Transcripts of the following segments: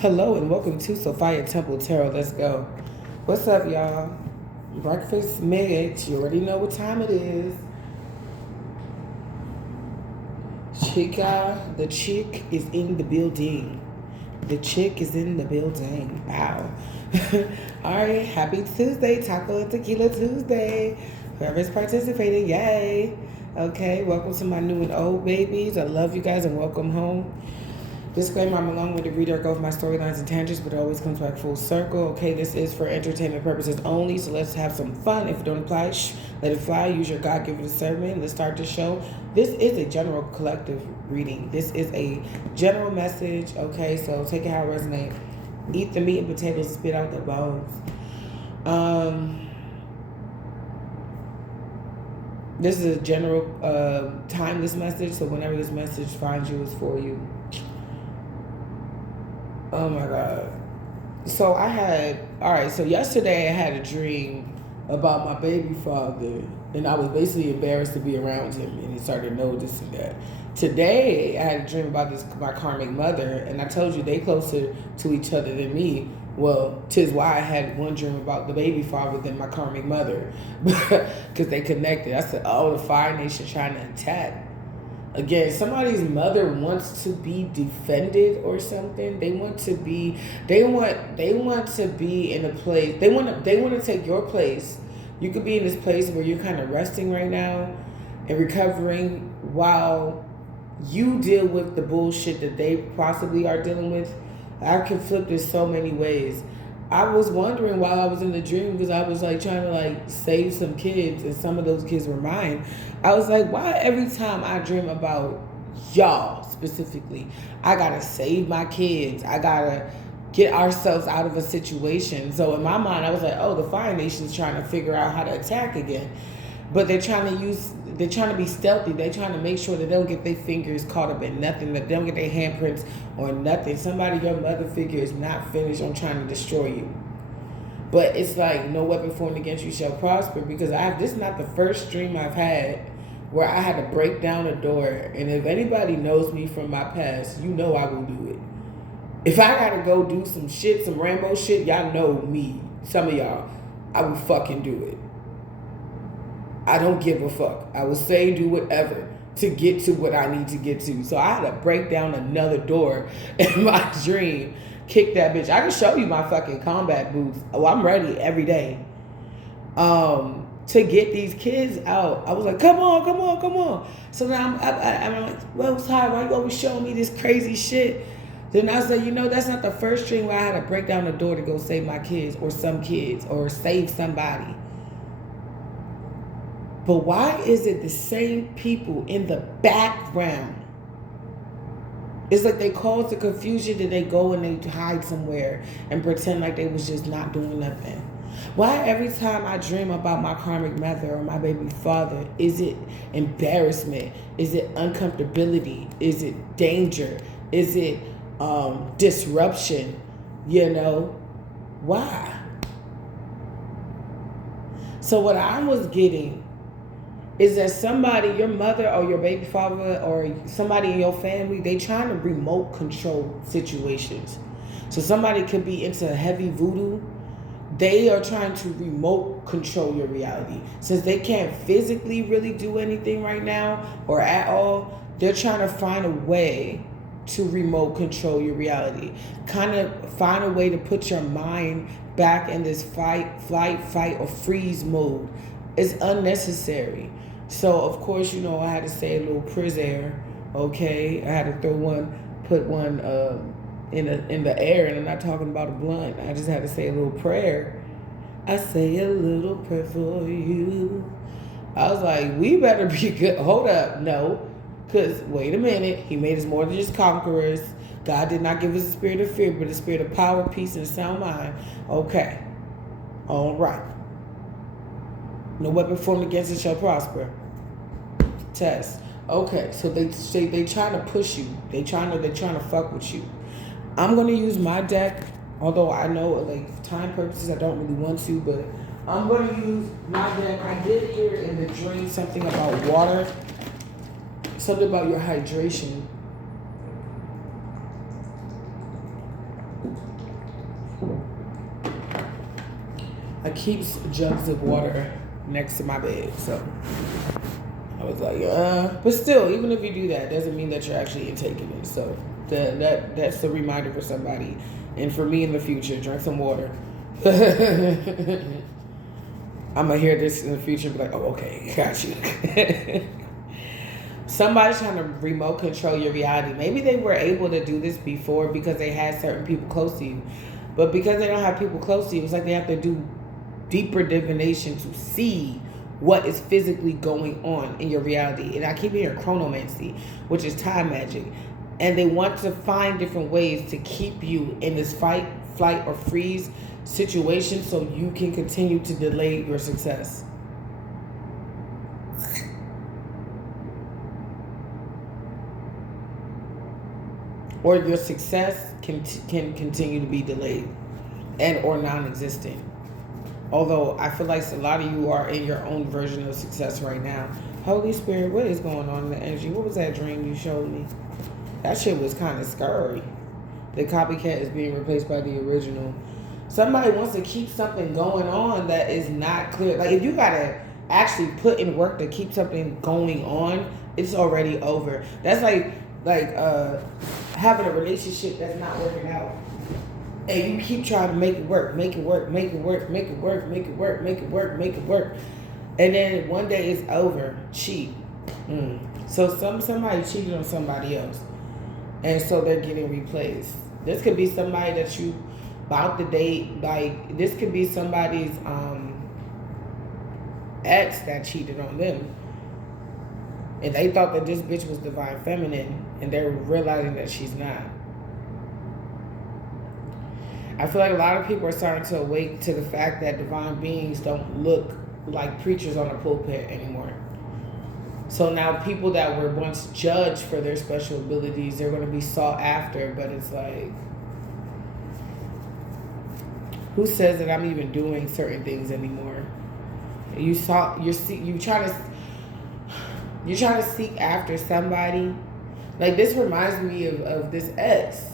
Hello and welcome to Sophia Temple Tarot. Let's go. What's up, y'all? Breakfast Mitch. You already know what time it is. Chica, the chick is in the building. The chick is in the building. Wow. All right. Happy Tuesday. Taco and Tequila Tuesday. Whoever's participating, yay. Okay. Welcome to my new and old babies. I love you guys and welcome home. Disclaimer, I'm a long-winded reader. I go with my storylines and tangents, but it always comes back full circle. Okay, this is for entertainment purposes only, so let's have some fun. If it don't apply, let it fly. Use your God-given discernment. Let's start the show. This is a general collective reading. This is a general message, okay? So take it how it resonates. Eat the meat and potatoes, spit out the bones. This is a general timeless message, so whenever this message finds you, it's for you. Oh my God. So yesterday I had a dream about my baby father, and I was basically embarrassed to be around him, and he started noticing that. Today I had a dream about my karmic mother, and I told you they closer to each other than me. Well, 'tis why I had one dream about the baby father than my karmic mother, because they connected. I said, oh, the Fire Nation trying to attack. Again, somebody's mother wants to be defended or something. They want to be in a place. They want to take your place. You could be in this place where you're kind of resting right now and recovering while you deal with the bullshit that they possibly are dealing with. I can flip this so many ways. I was wondering while I was in the dream, because I was like trying to like save some kids, and some of those kids were mine. I was like, why every time I dream about y'all specifically, I gotta save my kids. I gotta get ourselves out of a situation. So in my mind, I was like, oh, the Fire Nation's trying to figure out how to attack again. But they're trying to be stealthy. They're trying to make sure that they don't get their fingers caught up in nothing, that they don't get their handprints on nothing. Somebody, your mother figure is not finished on trying to destroy you. But it's like, no weapon formed against you shall prosper, because this is not the first dream I've had where I had to break down a door. And if anybody knows me from my past, you know I will do it. If I gotta go do some shit, some Rambo shit, y'all know me. Some of y'all, I will fucking do it. I don't give a fuck. I will say do whatever to get to what I need to get to. So I had to break down another door in my dream, kick that bitch. I can show you my fucking combat boots. Oh, I'm ready every day. To get these kids out. I was like, come on. So now I'm like, well, Ty, why you always showing me this crazy shit? Then I said, that's not the first dream where I had to break down the door to go save my kids or some kids or save somebody. But why is it the same people in the background? It's like they cause the confusion that they go and they hide somewhere and pretend like they was just not doing nothing. Why every time I dream about my karmic mother or my baby father, is it embarrassment? Is it uncomfortability? Is it danger? Is it disruption? Why? So what I was getting is that somebody, your mother or your baby father or somebody in your family, they trying to remote control situations. So somebody could be into heavy voodoo. They are trying to remote control your reality. Since they can't physically really do anything right now or at all, they're trying to find a way to remote control your reality. Kind of find a way to put your mind back in this fight, or freeze mode. It's unnecessary. So of course, I had to say a little prayer, okay? I had to put one in the air, and I'm not talking about a blunt. I just had to say a little prayer. I say a little prayer for you. I was like, we better be good. Hold up, no. Because, wait a minute, he made us more than just conquerors. God did not give us a spirit of fear, but a spirit of power, peace, and sound mind. Okay. All right. No weapon formed against it shall prosper. Test. Okay, so they trying to push you. They trying to fuck with you. I'm gonna use my deck, although I know like time purposes I don't really want to, but I'm gonna use my deck. I did hear in the dream something about water, something about your hydration. I keep jugs of water next to my bed, so I was like, but still, even if you do that, doesn't mean that you're actually taking it. So that's the reminder for somebody, and for me in the future, drink some water. I'm gonna hear this in the future and be like, oh, okay, got you. Somebody's trying to remote control your reality. Maybe they were able to do this before because they had certain people close to you. But because they don't have people close to you, it's like they have to do deeper divination to see what is physically going on in your reality. And I keep hearing chronomancy, which is time magic. And they want to find different ways to keep you in this fight, flight, or freeze situation so you can continue to delay your success. Or your success can continue to be delayed and or non-existent. Although I feel like a lot of you are in your own version of success right now. Holy Spirit, what is going on in the energy? What was that dream you showed me? That shit was kind of scary. The copycat is being replaced by the original. Somebody wants to keep something going on that is not clear. Like, if you gotta actually put in work to keep something going on, it's already over. That's like having a relationship that's not working out, and you keep trying to make it work, and then one day it's over. Cheat. So somebody cheated on somebody else, and so they're getting replaced. This could be somebody that you about to date. Like, this could be somebody's ex that cheated on them. And they thought that this bitch was divine feminine, and they're realizing that she's not. I feel like a lot of people are starting to awake to the fact that divine beings don't look like preachers on a pulpit anymore. So now people that were once judged for their special abilities, they're going to be sought after, but it's like, who says that I'm even doing certain things anymore? You're trying to seek after somebody. Like, this reminds me of this ex.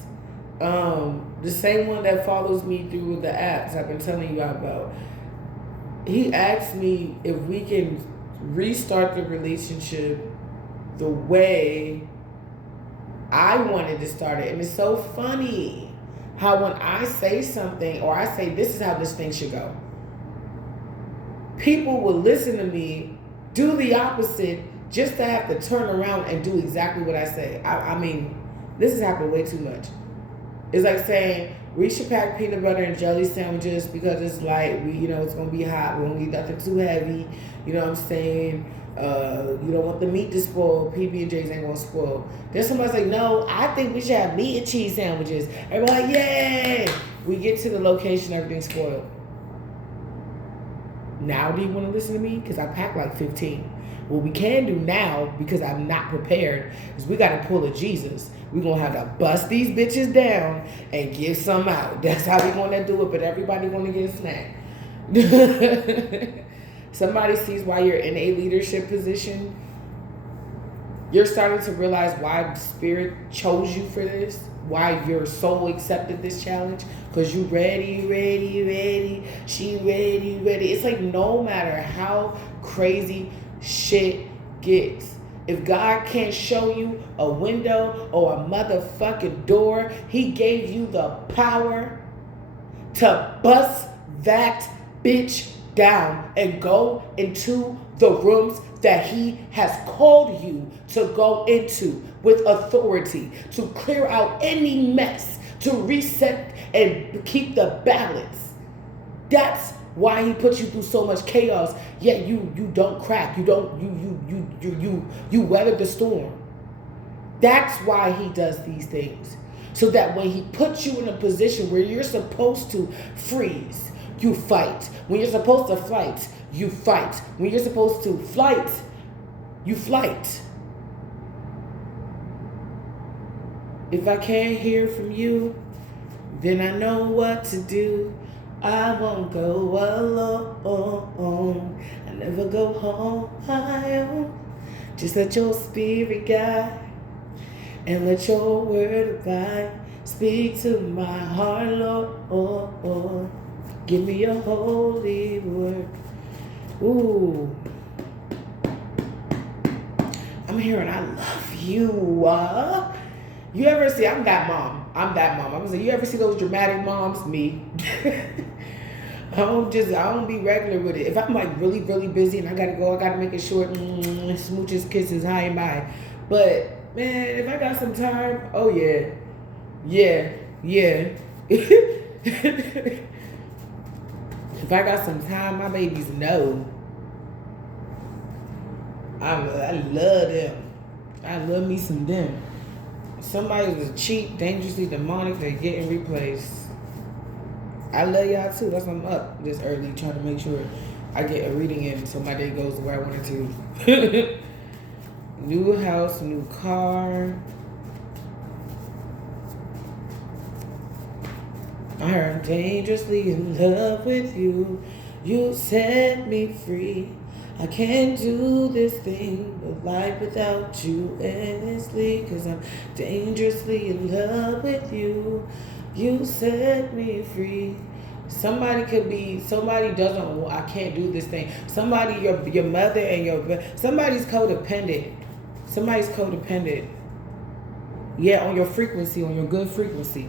The same one that follows me through the apps I've been telling you about. He asked me if we can restart the relationship the way I wanted to start it. And it's so funny how when I say something, or I say this is how this thing should go, people will listen to me, do the opposite, just to have to turn around and do exactly what I say. I mean, this has happened way too much. It's like saying, we should pack peanut butter and jelly sandwiches because it's light. It's going to be hot. We don't need nothing too heavy. You know what I'm saying? You don't want the meat to spoil. PB&J's ain't going to spoil. Then somebody's like, no, I think we should have meat and cheese sandwiches. Everybody like, yay! We get to the location, everything's spoiled. Now do you want to listen to me? Because I packed like 15. What we can do now, because I'm not prepared, is we got to pull a Jesus. We're going to have to bust these bitches down and give some out. That's how we're going to do it, but everybody going to get a snack. Somebody sees why you're in a leadership position. You're starting to realize why Spirit chose you for this, why your soul accepted this challenge, because you ready. She ready. It's like, no matter how crazy shit gets, if God can't show you a window or a motherfucking door, he gave you the power to bust that bitch down and go into the rooms that he has called you to go into with authority, to clear out any mess, to reset and keep the balance. That's why he puts you through so much chaos, yet you don't crack. You weather the storm. That's why he does these things. So that when he puts you in a position where you're supposed to freeze, you fight. When you're supposed to flight, you fight. When you're supposed to flight, you flight. If I can't hear from you, then I know what to do. I won't go alone. I never go home alone. Just let your spirit guide and let your word abide. Speak to my heart, Lord. Give me your holy word. Ooh. I'm hearing I love you. You ever see, I'm that mom. I'm gonna say, you ever see those dramatic moms? Me. I don't be regular with it. If I'm like really, really busy and I gotta go, I gotta make it short, smooches, kisses, high and by. But man, if I got some time, oh yeah. If I got some time, my babies know. I love them. I love me some them. Somebody was cheap, dangerously demonic, they're getting replaced. I love y'all too. That's why I'm up this early trying to make sure I get a reading in so my day goes the way I want it to. New house, new car. I'm dangerously in love with you. You set me free. I can't do this thing but life without you endlessly. Cause I'm dangerously in love with you. You set me free. Somebody doesn't, I can't do this thing. Somebody, your mother and somebody's codependent. Somebody's codependent. Yeah, on your frequency, on your good frequency.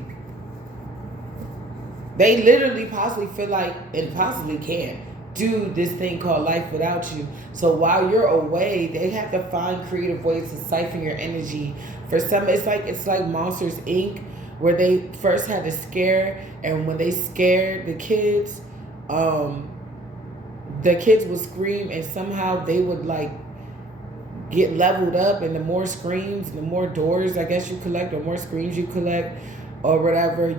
They literally possibly feel like, and possibly can, do this thing called life without you. So while you're away, they have to find creative ways to siphon your energy. For some, it's like Monsters Inc., where they first had to scare, and when they scared the kids would scream, and somehow they would like get leveled up, and the more screams, the more doors I guess you collect, or more screams you collect, or whatever,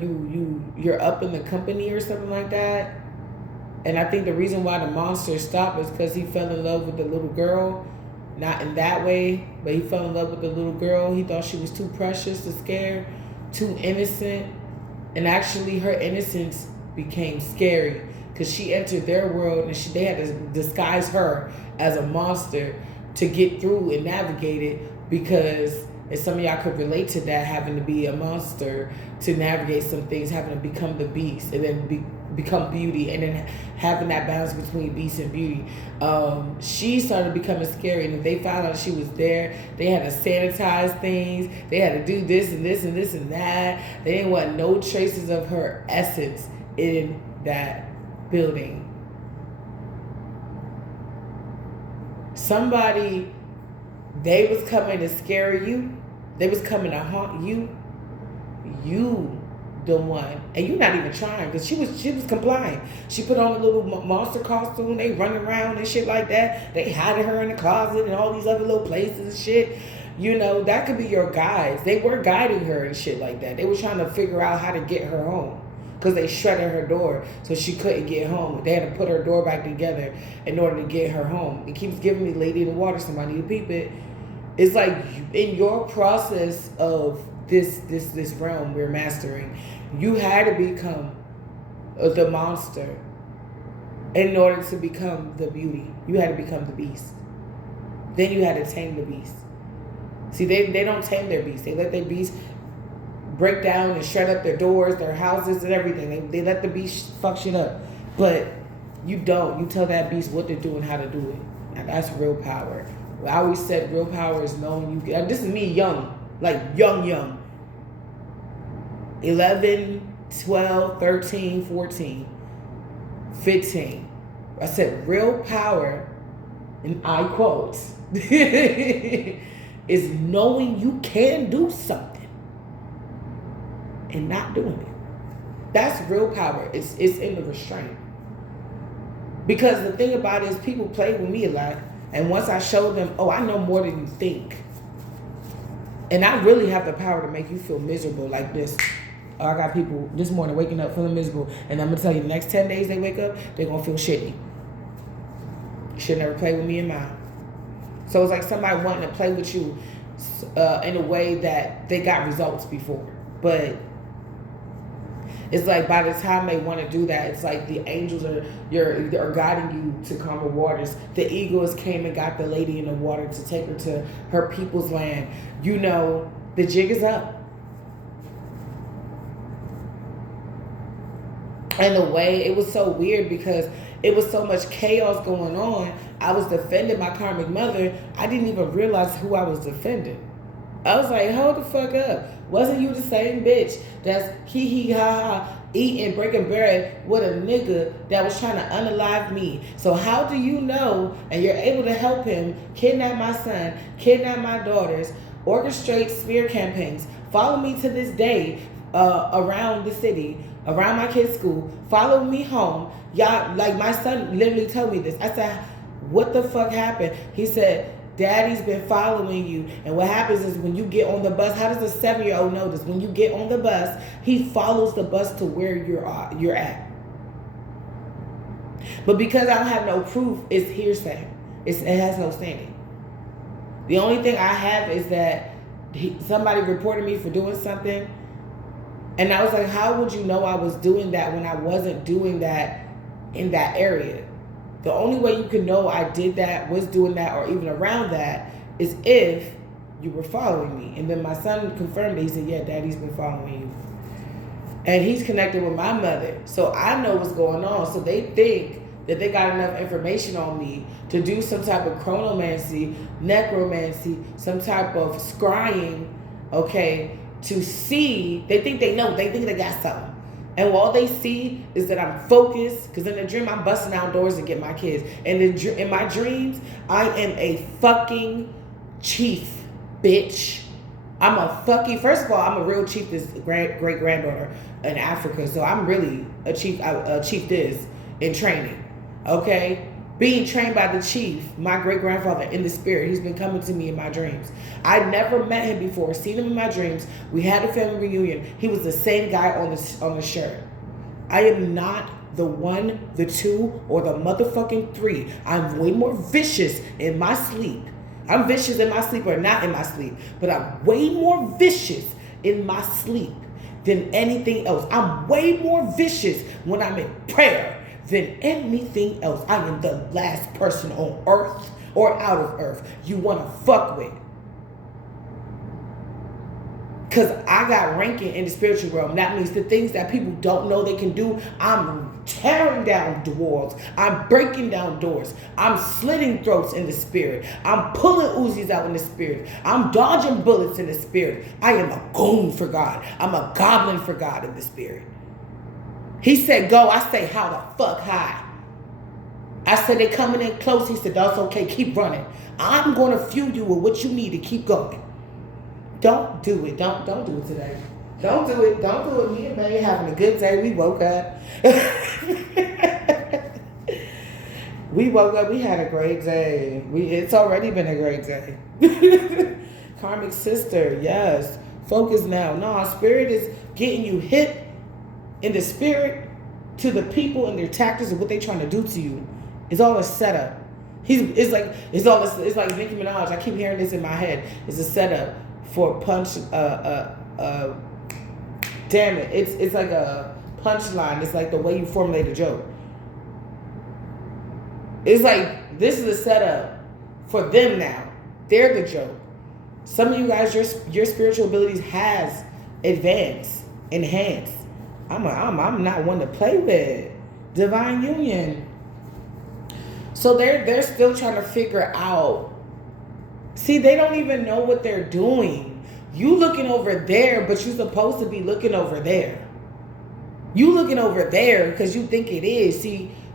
you're up in the company or something like that. And I think the reason why the monster stopped is because he fell in love with the little girl. Not in that way, but he fell in love with the little girl. He thought she was too precious to scare, too innocent. And actually her innocence became scary because she entered their world, and they had to disguise her as a monster to get through and navigate it, because, and some of y'all could relate to that, having to be a monster to navigate some things, having to become the beast, and then become beauty, and then having that balance between beast and beauty. She started becoming scary, and if they found out she was there, they had to sanitize things, they had to do this and this and this and that. They didn't want no traces of her essence in that building. Somebody, they was coming to scare you, they was coming to haunt you, the one, and you're not even trying, because she was complying. She put on a little monster costume, they running around and shit like that, they hiding her in the closet and all these other little places and shit. You know, that could be your guides. They were guiding her and shit like that. They were trying to figure out how to get her home, because they shredded her door so she couldn't get home. They had to put her door back together in order to get her home. It keeps giving me Lady in the Water, somebody to peep it. It's like in your process of this realm we're mastering, you had to become the monster in order to become the beauty. You had to become the beast. Then you had to tame the beast. See, they don't tame their beast. They let their beast break down and shred up their doors, their houses, and everything. They let the beast fuck shit up. But you don't. You tell that beast what to do and how to do it. Now that's real power. I always said real power is knowing you. This is me young. Like young. 11, 12, 13, 14, 15. I said real power, and I quote, is knowing you can do something and not doing it. That's real power. It's in the restraint. Because the thing about it is, people play with me a lot, and once I show them, oh, I know more than you think, and I really have the power to make you feel miserable like this. Oh, I got people this morning waking up feeling miserable, and I'm gonna tell you, the next 10 days they wake up, they're gonna feel shitty. You should never play with me and mine. So it's like somebody wanting to play with you in a way that they got results before, but it's like by the time they want to do that, it's like the angels are guiding you to calmer waters. The eagles came and got the lady in the water to take her to her people's land. You know, the jig is up. And the way it was so weird because it was so much chaos going on. I was defending my karmic mother. I didn't even realize who I was defending. I was like, hold the fuck up. Wasn't you the same bitch that's hee ha ha eating, breaking bread with a nigga that was trying to unalive me? So how do you know and you're able to help him kidnap my son, kidnap my daughters, orchestrate smear campaigns, follow me to this day around the city, around my kid's school, follow me home? Y'all, like my son literally told me this. I said, what the fuck happened? He said, Daddy's been following you. And what happens is when you get on the bus, how does a 7-year-old know this? When you get on the bus, he follows the bus to where you're at. But because I don't have no proof, it's hearsay. It has no standing. The only thing I have is that somebody reported me for doing something. And I was like, how would you know I was doing that when I wasn't doing that in that area? The only way you can know I did that, was doing that, or even around that is if you were following me. And then my son confirmed it. He said, yeah, Daddy's been following you. And he's connected with my mother. So I know what's going on. So they think that they got enough information on me to do some type of chronomancy, necromancy, some type of scrying, okay, to see. They think they know. They think they got something. And all they see is that I'm focused, because in the dream, I'm busting down doors to get my kids. And in my dreams, I am a fucking chief, bitch. I'm a fucking, first of all, I'm a real chief, this great-granddaughter in Africa. So I'm really a chiefess in training, okay? Being trained by the chief, my great-grandfather in the spirit. He's been coming to me in my dreams. I never met him before, seen him in my dreams. We had a family reunion. He was the same guy on the shirt. I am not the 1, the 2, or the motherfucking 3. I'm way more vicious in my sleep. I'm vicious in my sleep or not in my sleep, but I'm way more vicious in my sleep than anything else. I'm way more vicious when I'm in prayer than anything else. I am the last person on earth or out of earth you want to fuck with. Because I got ranking in the spiritual realm. That means the things that people don't know they can do, I'm tearing down walls. I'm breaking down doors. I'm slitting throats in the spirit. I'm pulling Uzis out in the spirit. I'm dodging bullets in the spirit. I am a goon for God. I'm a goblin for God in the spirit. He said, go. I say, how the fuck high? I said, they coming in close. He said, that's okay. Keep running. I'm going to fuel you with what you need to keep going. Don't do it. Don't do it today. Don't do it. Don't do it. Me and May having a good day. We woke up. We woke up. We had a great day. It's already been a great day. Karmic sister, yes. Focus now. No, spirit is getting you hit in the spirit to the people and their tactics and what they're trying to do to you. It's all a setup. It's like Nicki Minaj. I keep hearing this in my head. It's a setup for punch. Damn it! It's like a punchline. It's like the way you formulate a joke. It's like this is a setup for them now. They're the joke. Some of you guys, your spiritual abilities has enhanced. I'm not one to play with. Divine union. So they're still trying to figure out. See, they don't even know what they're doing. You looking over there, but you're supposed to be looking over there. You looking over there because you think it is.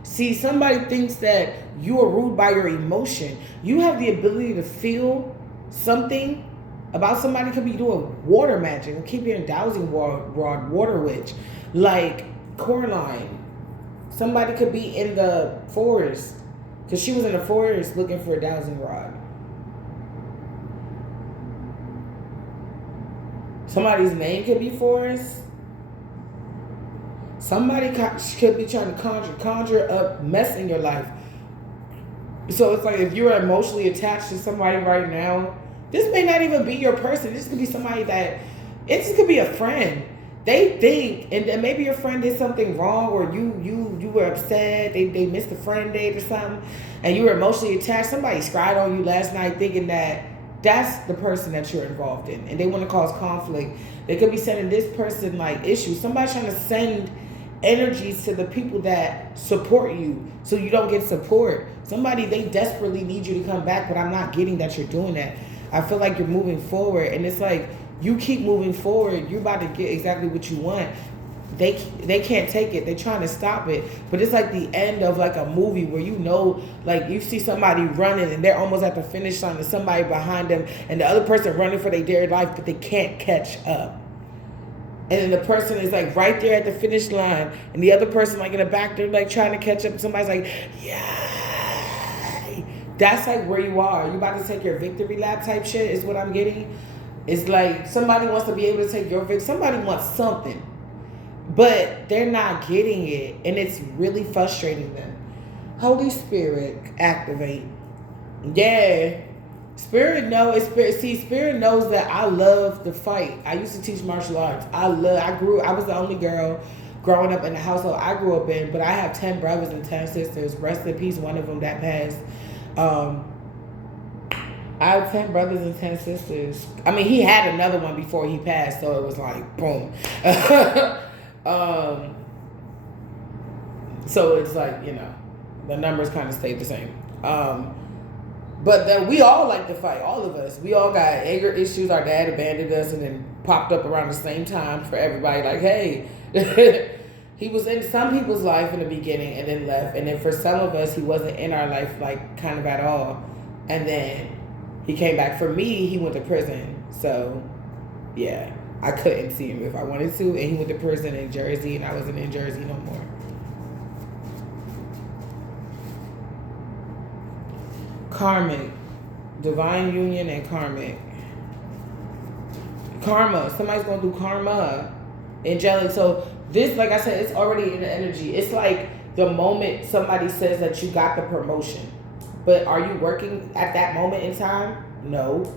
See, somebody thinks that you are ruled by your emotion. You have the ability to feel something about somebody. Could be doing water magic. I keep hearing dowsing rod, water witch, like Coraline. Somebody could be in the forest because she was in the forest looking for a dowsing rod. Somebody's name could be Forrest. Somebody could be trying to conjure up mess in your life. So it's like if you're emotionally attached to somebody right now, this may not even be your person. This could be somebody that, it could be a friend. They think, and then maybe your friend did something wrong, or you were upset, they missed a friend date or something, and you were emotionally attached. Somebody scried on you last night thinking that that's the person that you're involved in, and they want to cause conflict. They could be sending this person like issues. Somebody trying to send energies to the people that support you, so you don't get support. Somebody, they desperately need you to come back, but I'm not getting that you're doing that. I feel like you're moving forward, and it's like you keep moving forward, you're about to get exactly what you want. They can't take it. They're trying to stop it, but it's like the end of like a movie where like you see somebody running and they're almost at the finish line, and somebody behind them, and the other person running for their dear life, but they can't catch up. And then the person is like right there at the finish line, and the other person like in the back, they're like trying to catch up. And somebody's like, yeah. That's like where you are. You about to take your victory lap type shit is what I'm getting. It's like somebody wants to be able to take your victory. Somebody wants something, but they're not getting it, and it's really frustrating them. Holy Spirit, activate. Yeah. Spirit knows that I love the fight. I used to teach martial arts. I was the only girl growing up in the household I grew up in, but I have 10 brothers and 10 sisters. Rest in peace, one of them that passed. I have 10 brothers and 10 sisters. I mean, he had another one before he passed, so it was like, boom. So it's like, the numbers kind of stayed the same. But then we all like to fight, all of us. We all got anger issues. Our dad abandoned us and then popped up around the same time for everybody. Like, hey, he was in some people's life in the beginning and then left. And then for some of us, he wasn't in our life, like, kind of at all. And then he came back. For me, he went to prison. So, yeah, I couldn't see him if I wanted to. And he went to prison in Jersey, and I wasn't in Jersey no more. Karmic, divine union, and karmic. Karma. Somebody's going through karma. Angelic. So this, like I said, it's already in the energy. It's like the moment somebody says that you got the promotion. But are you working at that moment in time? No.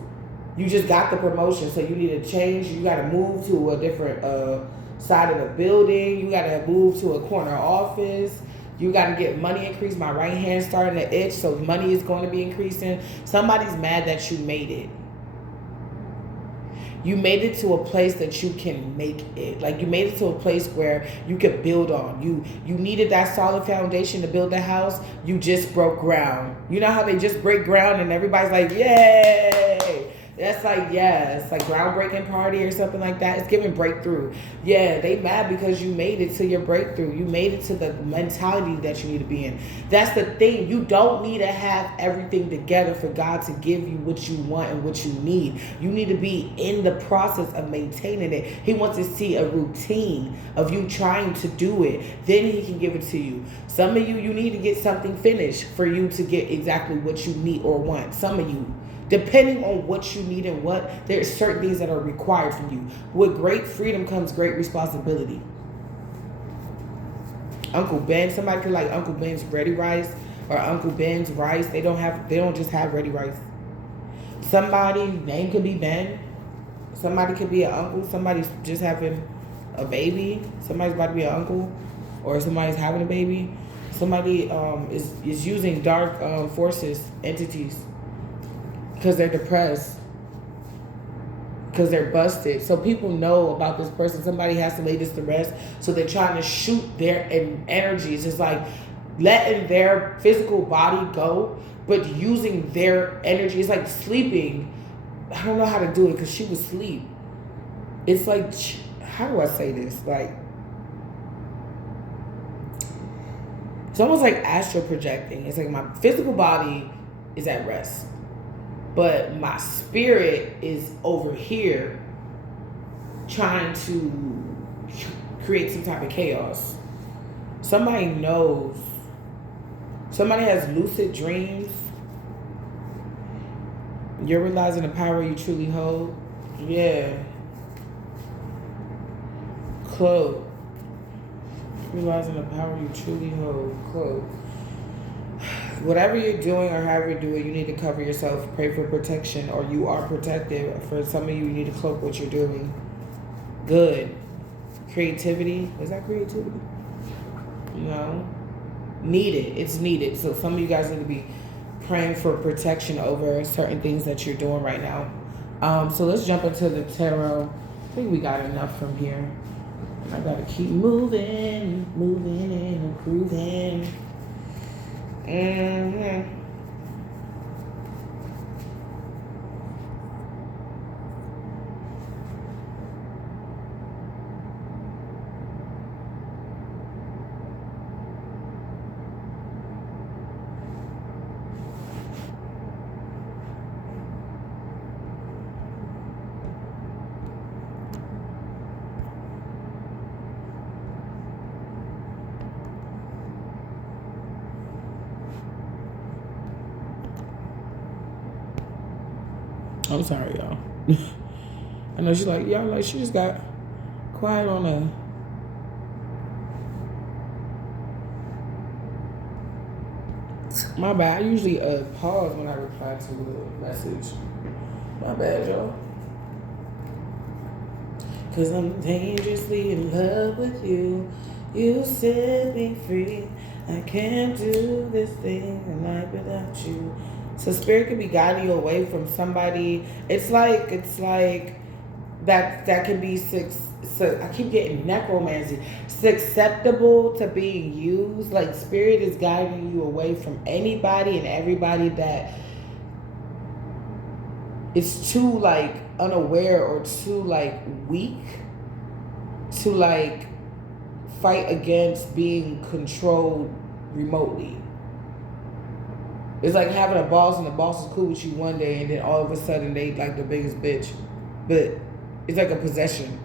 You just got the promotion. So you need to change. You got to move to a different side of the building. You got to move to a corner office. You got to get money increased. My right hand starting to itch, so money is going to be increasing. Somebody's mad that you made it. You made it to a place that you can make it. Like, you made it to a place where you could build on. You needed that solid foundation to build the house. You just broke ground. You know how they just break ground and everybody's like, yay! That's like, yeah, it's like groundbreaking party or something like that. It's giving breakthrough. Yeah, they mad because you made it to your breakthrough. You made it to the mentality that you need to be in. That's the thing. You don't need to have everything together for God to give you what you want and what you need. You need to be in the process of maintaining it. He wants to see a routine of you trying to do it. Then he can give it to you. Some of you need to get something finished for you to get exactly what you need or want. Some of you. Depending on what you need and what, there's certain things that are required from you. With great freedom comes great responsibility. Uncle Ben, somebody could like Uncle Ben's Ready Rice or Uncle Ben's rice. They don't just have Ready Rice. Somebody name could be Ben. Somebody could be an uncle. Somebody's just having a baby. Somebody's about to be an uncle, or somebody's having a baby. Somebody is using dark forces, entities. Because they're depressed. Because they're busted. So people know about this person. Somebody has to lay this to rest. So they're trying to shoot their energies. It's like letting their physical body go, but using their energy. It's like sleeping. I don't know how to do it because she was asleep. It's like, how do I say this? Like, it's almost like astral projecting. It's like my physical body is at rest, but my spirit is over here trying to create some type of chaos. Somebody knows. Somebody has lucid dreams. You're realizing the power you truly hold. Yeah. Cloak. Realizing the power you truly hold. Cloak. Whatever you're doing or however you do it, you need to cover yourself. Pray for protection, or you are protected. For some of you, you need to cloak what you're doing. Good. Creativity. Is that creativity? No. Needed. It's needed. So some of you guys need to be praying for protection over certain things that you're doing right now. So let's jump into the tarot. I think we got enough from here. I gotta keep moving, moving and improving. Mm-hmm. I'm sorry, y'all. I know she's like, y'all like, she just got quiet on a. My bad. I usually pause when I reply to a message. My bad, y'all. Cause I'm dangerously in love with you. You set me free. I can't do this thing in life without you. So spirit can be guiding you away from somebody. It's like that can be so I keep getting necromancy. Susceptible to being used. Like spirit is guiding you away from anybody and everybody that is too like unaware or too like weak to like fight against being controlled remotely. It's like having a boss and the boss is cool with you one day and then all of a sudden they like the biggest bitch. But it's like a possession.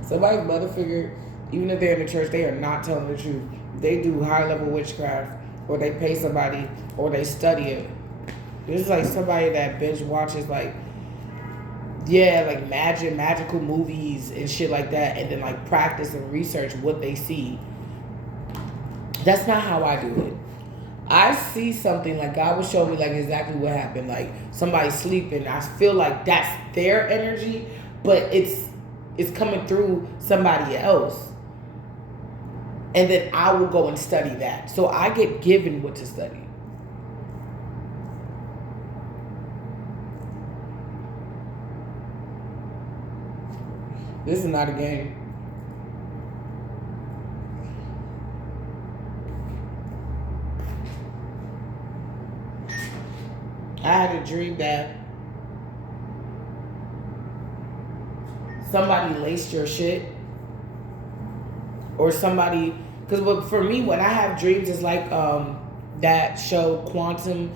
Somebody's mother figure, even if they're in the church, they are not telling the truth. They do high level witchcraft, or they pay somebody, or they study it. This is like somebody that binge watches like, yeah, like magical movies and shit like that, and then like practice and research what they see. That's not how I do it. I see something like God will show me like exactly what happened. Like somebody sleeping, I feel like that's their energy, but it's coming through somebody else. And then I will go and study that. So I get given what to study. This is not a game. I had a dream that somebody laced your shit. Or somebody, because for me, when I have dreams, it's like that show Quantum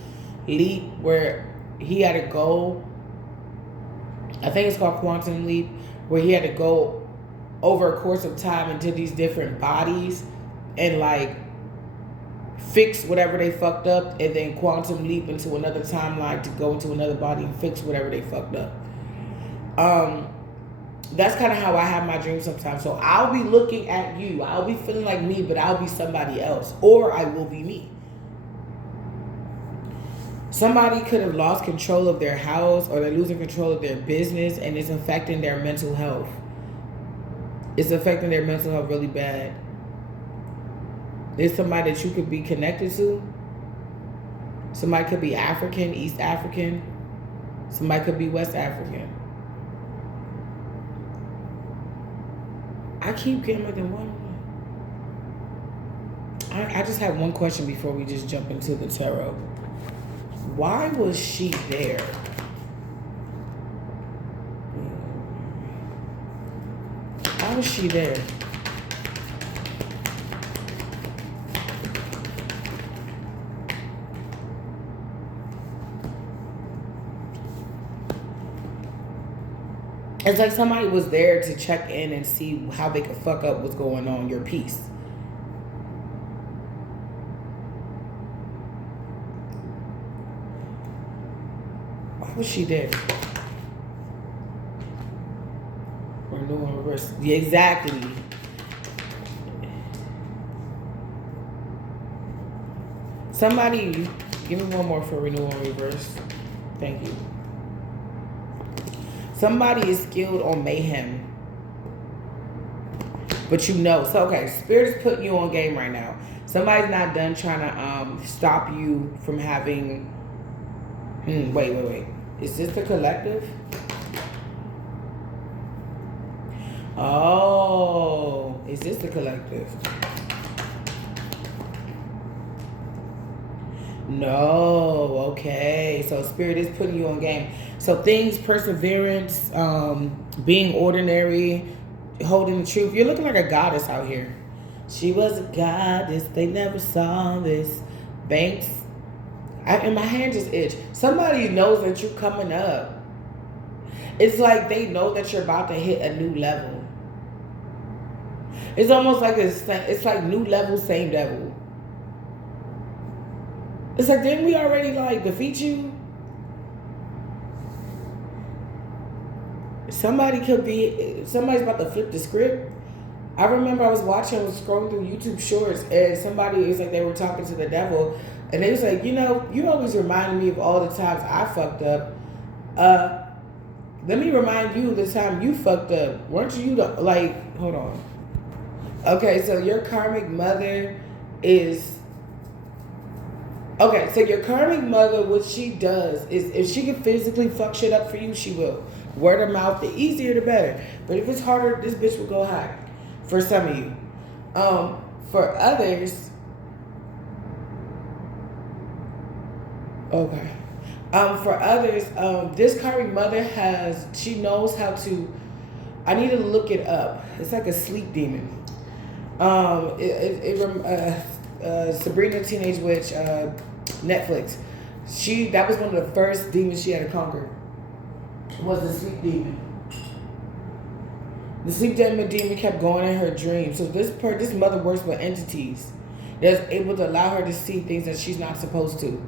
Leap, where he had to go, I think it's called Quantum Leap, where he had to go over a course of time into these different bodies and like fix whatever they fucked up, and then quantum leap into another timeline to go into another body and fix whatever they fucked up. That's kind of how I have my dreams sometimes. So I'll be looking at you, I'll be feeling like me, but I'll be somebody else, or I will be me. Somebody could have lost control of their house, or they're losing control of their business, and it's affecting their mental health. It's affecting their mental health really bad. There's somebody that you could be connected to. Somebody could be African, East African. Somebody could be West African. I keep getting more than one. I just have one question before we just jump into the tarot. Why was she there? Why was she there? It's like somebody was there to check in and see how they could fuck up what's going on, your peace. Why was she there? Or no one reverse. Yeah, exactly. Somebody, give me one more for renewal and reverse. Thank you. Somebody is skilled on mayhem. But you know. So, okay, Spirit is putting you on game right now. Somebody's not done trying to stop you from having... Wait. Is this the collective? Oh, is this the collective? No, okay. So spirit is putting you on game. So things, perseverance, being ordinary, holding the truth. You're looking like a goddess out here. She was a goddess. They never saw this. Banks. And my hand just itch. Somebody knows that you're coming up. It's like they know that you're about to hit a new level. It's almost like it's like new level, same devil. It's like, didn't we already like defeat you? Somebody's about to flip the script. I remember I was scrolling through YouTube shorts, and somebody is like, they were talking to the devil, and they was like, you know, you always remind me of all the times I fucked up. Let me remind you the time you fucked up. Weren't you hold on. Okay, so your karmic mother is... Okay, so your karmic mother, what she does is, if she can physically fuck shit up for you, she will. Word of mouth, the easier the better. But if it's harder, this bitch will go high. For some of you. For others... Okay. For others, this karmic mother she knows how to... I need to look it up. It's like a sleep demon. Sabrina Teenage Witch, Netflix. That was one of the first demons she had to conquer. Was the sleep demon. The sleep demon kept going in her dreams. So this mother works with entities that's able to allow her to see things that she's not supposed to.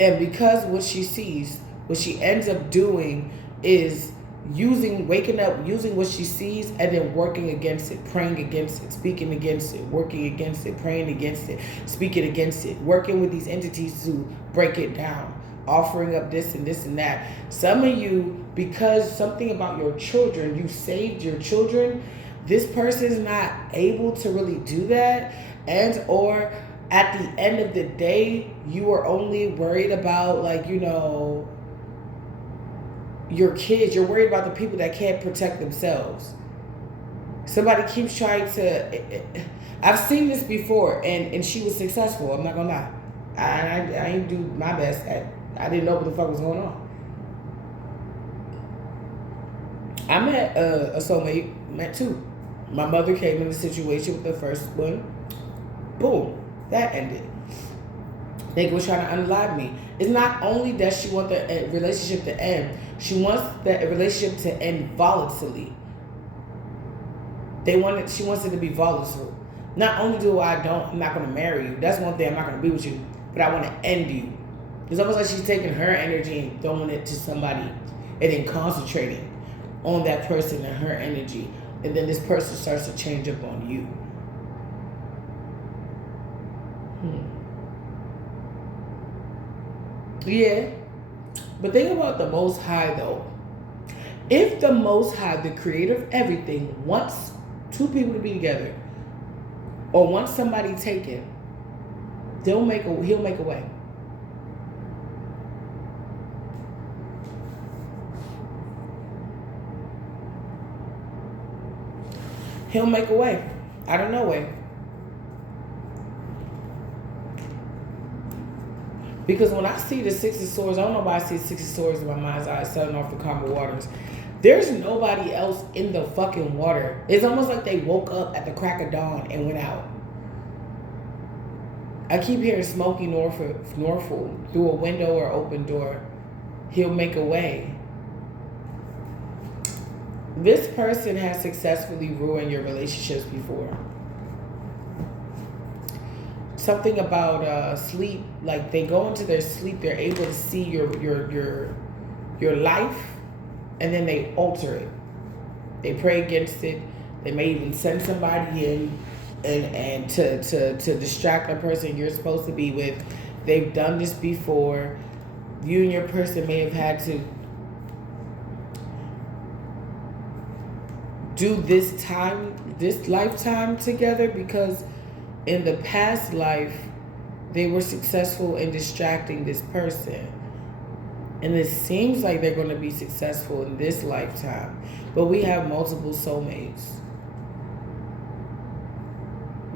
And because what she sees, what she ends up doing is waking up, using what she sees, and then working against it, praying against it, speaking against it, working against it, praying against it, speaking against it, working with these entities to break it down, offering up this and this and that. Some of you, because something about your children, you saved your children, this person is not able to really do that, and or at the end of the day, you are only worried about, like, you know, your kids. You're worried about the people that can't protect themselves. Somebody keeps trying to... I've seen this before, and she was successful. I'm not gonna lie. I ain't do my best I didn't know what the fuck was going on. I met a soulmate, met two. My mother came in the situation with the first one. Boom. That ended. Nigga was trying to unalive me. It's not only that she wants the relationship to end, she wants the relationship to end volatilistically. She wants it to be volatile. Not only I'm not going to marry you. That's one thing, I'm not going to be with you. But I want to end you. It's almost like she's taking her energy and throwing it to somebody and then concentrating on that person and her energy. And then this person starts to change up on you. Yeah. But think about the Most High, though. If the Most High, the creator of everything, wants two people to be together, or wants somebody taken, he'll make a way. He'll make a way. Out of no way. Because when I see the Six of Swords, I don't know why I see Six of Swords in my mind's eye, setting off the calmer waters. There's nobody else in the fucking water. It's almost like they woke up at the crack of dawn and went out. I keep hearing Smokey Norfolk through a window or open door. He'll make a way. This person has successfully ruined your relationships before. Something about sleep, like they go into their sleep, they're able to see your life, and then they alter it. They pray against it. They may even send somebody in and to distract a person you're supposed to be with. They've done this before. You and your person may have had to do this lifetime together, because in the past life they were successful in distracting this person. And it seems like they're going to be successful in this lifetime. But we have multiple soulmates.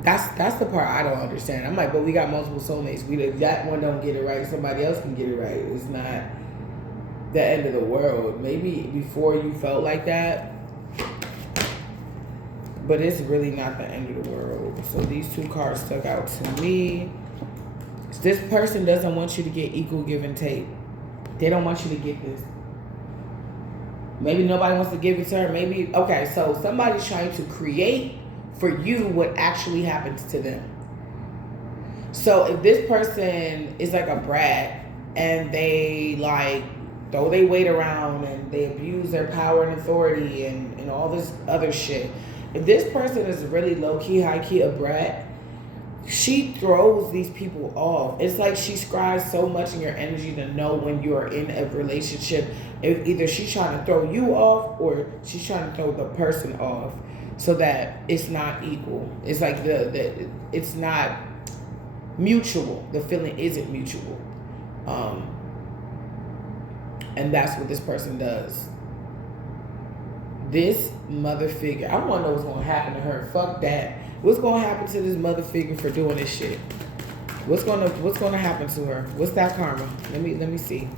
That's the part I don't understand. I'm like, but we got multiple soulmates. That one don't get it right. Somebody else can get it right. It's not the end of the world. Maybe before you felt like that. But it's really not the end of the world. So these two cards stuck out to me. This person doesn't want you to get equal give and take. They don't want you to get this. Maybe nobody wants to give it to her. Maybe, okay, so somebody's trying to create for you what actually happens to them. So if this person is like a brat and they like throw their weight around and they abuse their power and authority and all this other shit. If this person is really low-key, high-key a brat, she throws these people off. It's like she scribes so much in your energy to know when you are in a relationship. If either she's trying to throw you off or she's trying to throw the person off so that it's not equal. It's like it's not mutual. The feeling isn't mutual. And that's what this person does. This mother figure, I want to know what's going to happen to her. Fuck that. What's going to happen to this mother figure for doing this shit? What's going to happen to her? What's that karma? Let me see.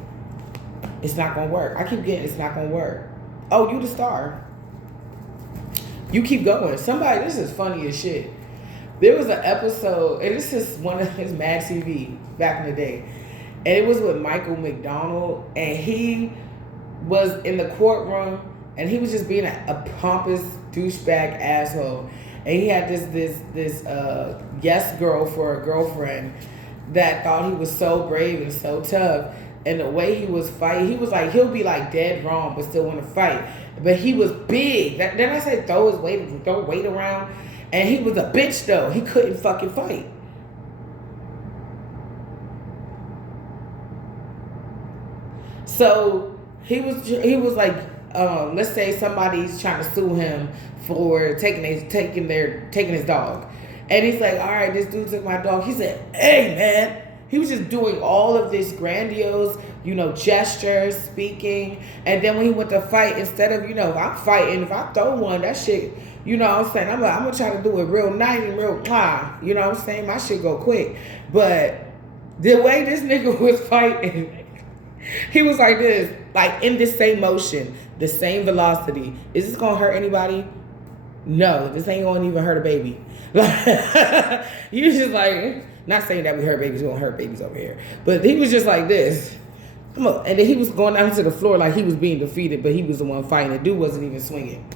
It's not going to work. I keep getting it's not going to work. Oh, you the star. You keep going. Somebody, this is funny as shit. There was an episode, and this is one of his Mad TV back in the day. And it was with Michael McDonald, and he was in the courtroom, and he was just being a pompous douchebag asshole. And he had this yes girl for a girlfriend that thought he was so brave and so tough. And the way he was fighting, he was like, he'll be like dead wrong, but still want to fight. But he was big. Then I said throw weight around. And he was a bitch though. He couldn't fucking fight. So he was like, let's say somebody's trying to sue him for taking his dog, and he's like, all right, this dude took my dog. He said, hey man, he was just doing all of this grandiose, gestures, speaking, and then when he went to fight, instead of if I'm fighting, if I throw one, that shit, what I'm saying, I'm gonna try to do it real nice and real you know what I'm saying, my shit go quick, but the way this nigga was fighting. He was like this, like in this same motion, the same velocity. Is this gonna hurt anybody? No, this ain't gonna even hurt a baby. You just like, not saying that we hurt babies, we don't hurt babies over here. But he was just like this. And then he was going down to the floor like he was being defeated, but he was the one fighting. The dude wasn't even swinging.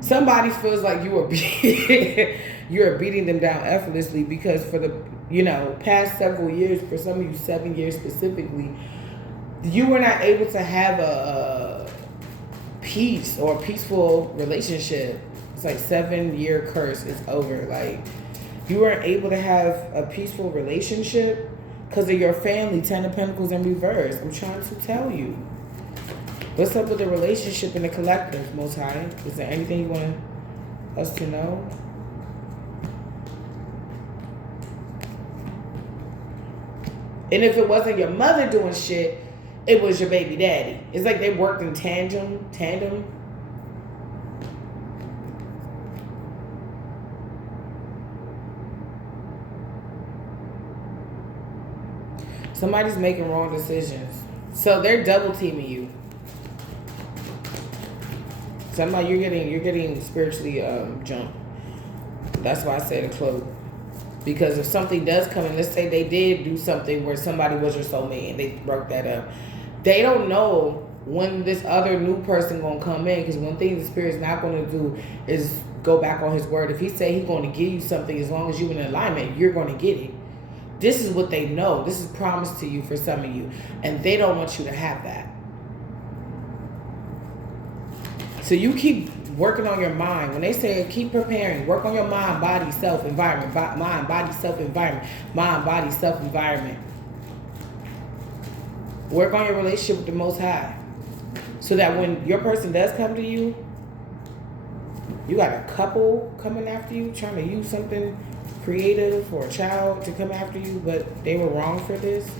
Somebody feels like you are beating them down effortlessly because for the past several years, for some of you 7 years specifically, you were not able to have a peace or a peaceful relationship. It's like 7-year curse is over. Like you weren't able to have a peaceful relationship because of your family. 10 of Pentacles in reverse. I'm trying to tell you. What's up with the relationship and the collective, Most High? Is there anything you want us to know? And if it wasn't your mother doing shit, it was your baby daddy. It's like they worked in tandem. Somebody's making wrong decisions. So they're double teaming you. Somebody, you're getting spiritually jumped. That's why I said a clue. Because if something does come in, let's say they did do something where somebody was your soulmate and they broke that up. They don't know when this other new person gonna come in, because one thing the spirit's not gonna do is go back on his word. If he say he's gonna give you something, as long as you're in alignment, you're gonna get it. This is what they know. This is promised to you for some of you, and they don't want you to have that. So you keep working on your mind. When they say keep preparing, work on your mind, body, self, environment. Mind, body, self, environment. Mind, body, self, environment. Work on your relationship with the Most High. So that when your person does come to you, you got a couple coming after you, trying to use something creative for a child to come after you, but they were wrong for this.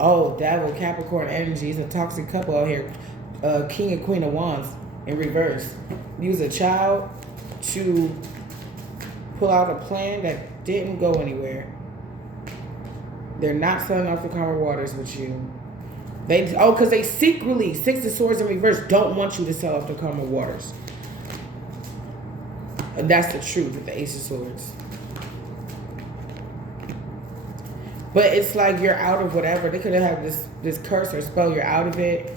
Oh, devil, Capricorn energy is a toxic couple out here. King and Queen of Wands in reverse. Use a child to pull out a plan that didn't go anywhere. They're not selling off the calmer waters with you. Because they secretly, Six of Swords in reverse, don't want you to sell off the calmer waters. And that's the truth with the Ace of Swords. But it's like you're out of whatever. They could have had this curse or spell. You're out of it.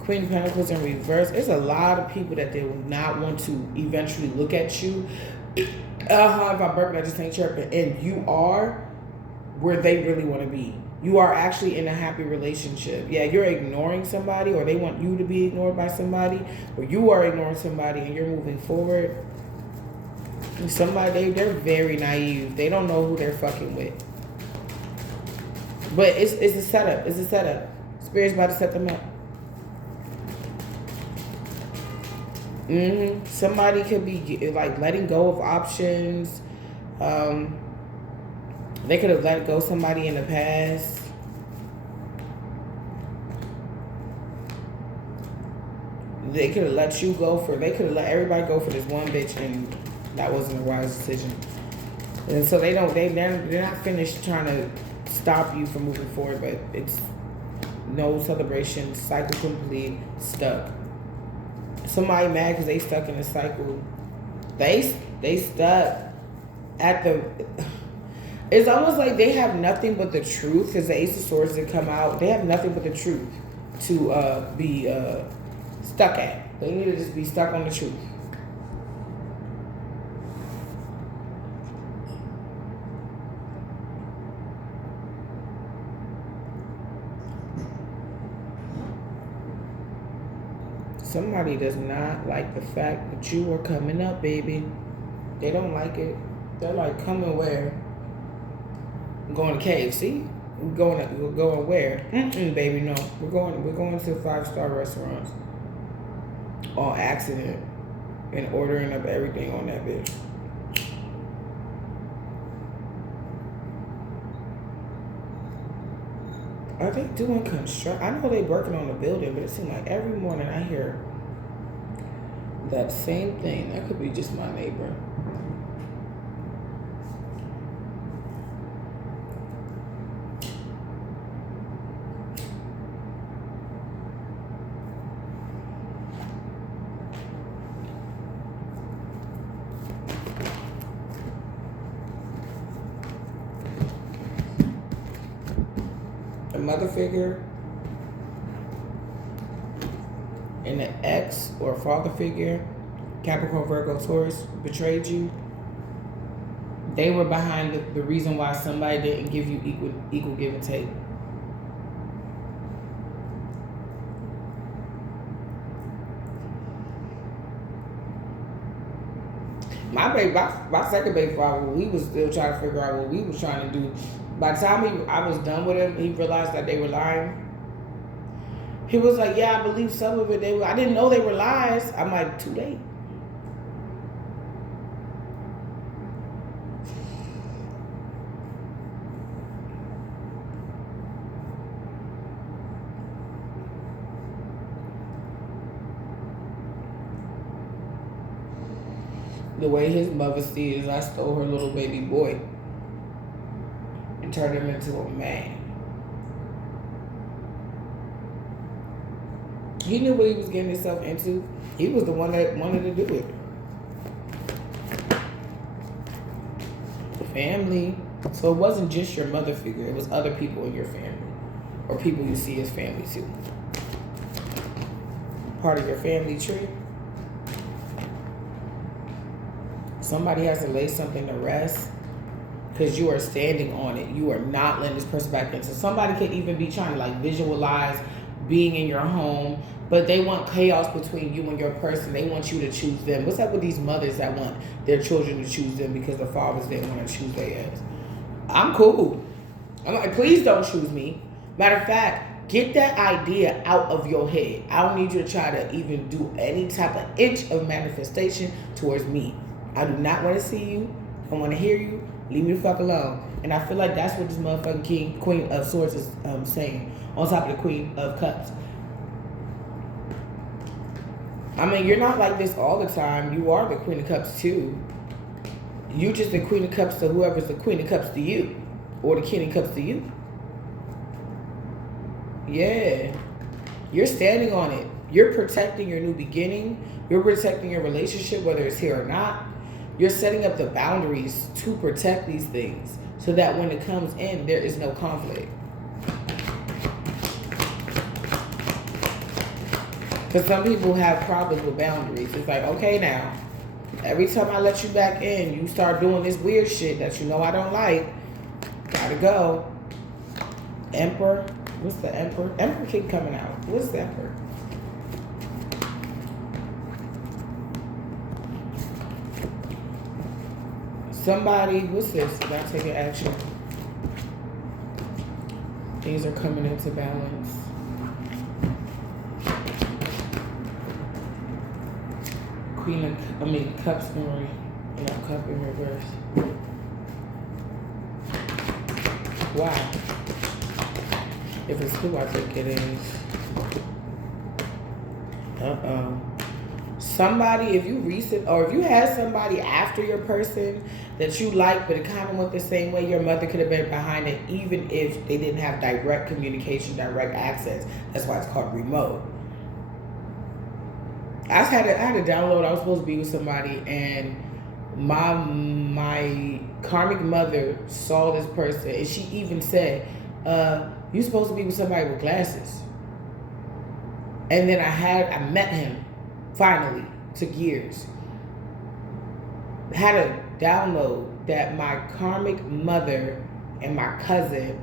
Queen of Pentacles in reverse. There's a lot of people that they will not want to eventually look at you. If I'm burping, I just ain't chirping. And you are where they really want to be. You are actually in a happy relationship. Yeah, you're ignoring somebody, or they want you to be ignored by somebody, or you are ignoring somebody and you're moving forward. Somebody, they're very naive. They don't know who they're fucking with. But it's a setup. It's a setup. Spirit's about to set them up. Somebody could be like letting go of options. They could have let go of somebody in the past. They could have let you go for. They could have let everybody go for this one bitch, and that wasn't a wise decision. And so they're not finished trying to stop you from moving forward, but it's no celebration, cycle complete, stuck. Somebody mad because they stuck in a cycle. They stuck at the. It's almost like they have nothing but the truth, because the Ace of Swords that come out, they have nothing but the truth to be stuck at. They need to just be stuck on the truth. Somebody does not like the fact that you are coming up, baby. They don't like it. They're like, coming where? I'm going to KFC? We're going where? Baby, no. We're going to 5-star restaurants. On accident. And ordering up everything on that bitch. Are they doing construction? I know they working on the building, but it seems like every morning I hear that same thing. That could be just my neighbor. A mother figure and an ex or a father figure, Capricorn, Virgo, Taurus, betrayed you. They were behind the reason why somebody didn't give you equal give and take. My second baby father, we was still trying to figure out what we was trying to do. By the time I was done with him, he realized that they were lying. He was like, yeah, I believe some of it. I didn't know they were lies. I'm like, too late. The way his mother sees, I stole her little baby boy and turned him into a man. He knew what he was getting himself into. He was the one that wanted to do it. The family. So it wasn't just your mother figure. It was other people in your family. Or people you see as family too. Part of your family tree. Somebody has to lay something to rest because you are standing on it. You are not letting this person back in. So somebody could even be trying to like visualize being in your home, but they want chaos between you and your person. They want you to choose them. What's up with these mothers that want their children to choose them because the fathers didn't want to choose their ass? I'm cool. I'm like, please don't choose me. Matter of fact, get that idea out of your head. I don't need you to try to even do any type of inch of manifestation towards me. I do not want to see you. I want to hear you. Leave me the fuck alone. And I feel like that's what this motherfucking Queen of Swords is saying. On top of the Queen of Cups. I mean, you're not like this all the time. You are the Queen of Cups too. You just the Queen of Cups to whoever's the Queen of Cups to you. Or the King of Cups to you. Yeah. You're standing on it. You're protecting your new beginning. You're protecting your relationship, whether it's here or not. You're setting up the boundaries to protect these things so that when it comes in, there is no conflict. Because some people have problems with boundaries. It's like, okay, now, every time I let you back in, you start doing this weird shit that you know I don't like. Gotta go. Emperor. What's the Emperor? Emperor keep coming out. What's the Emperor? Somebody, what's this? About taking action. Things are coming into balance. Cups in cup in reverse. Wow. If it's who I think it is. Somebody, if you had somebody after your person that you like, but it kind of went the same way, your mother could have been behind it, even if they didn't have direct communication, direct access. That's why it's called remote. I had a download. I was supposed to be with somebody, and my karmic mother saw this person, and she even said, "You're supposed to be with somebody with glasses." And then I met him. Finally, took years. Had a download that my karmic mother and my cousin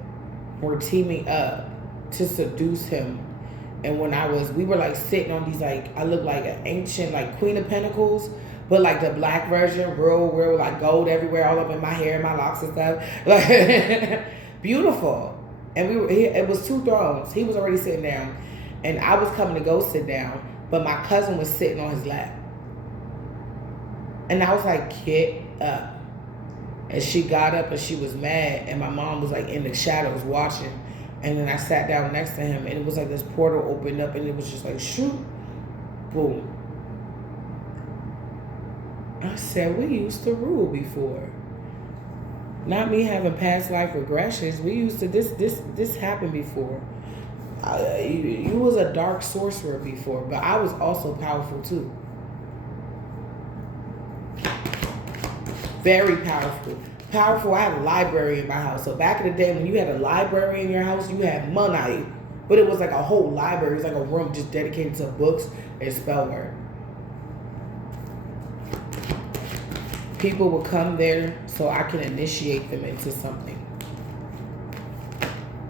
were teaming up to seduce him. And when we were like sitting on these, like, I look like an ancient, like, Queen of Pentacles, but like the black version, real, like gold everywhere, all up in my hair, my locks and stuff. Like, beautiful. And it was 2 thrones. He was already sitting down, and I was coming to go sit down, but my cousin was sitting on his lap. And I was like, get up. And she got up and she was mad, and my mom was like in the shadows watching. And then I sat down next to him, and it was like this portal opened up, and it was just like, shoot, boom. I said, we used to rule before. Not me having past life regressions. We used to, this happened before. You was a dark sorcerer before, but I was also powerful too. Very powerful. Powerful. I had a library in my house. So back in the day, when you had a library in your house, you had money. But it was like a whole library. It was like a room just dedicated to books and spell work. People would come there so I can initiate them into something.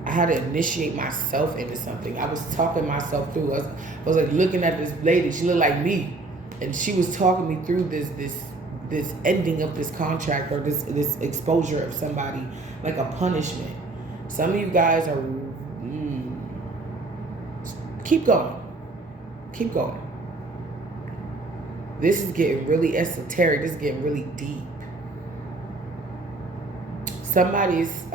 I had to initiate myself into something. I was talking myself through. I was like looking at this lady. She looked like me. And she was talking me through this ending of this contract, or this exposure of somebody, like a punishment. Some of you guys are keep going. Keep going. This is getting really esoteric. This is getting really deep. Somebody's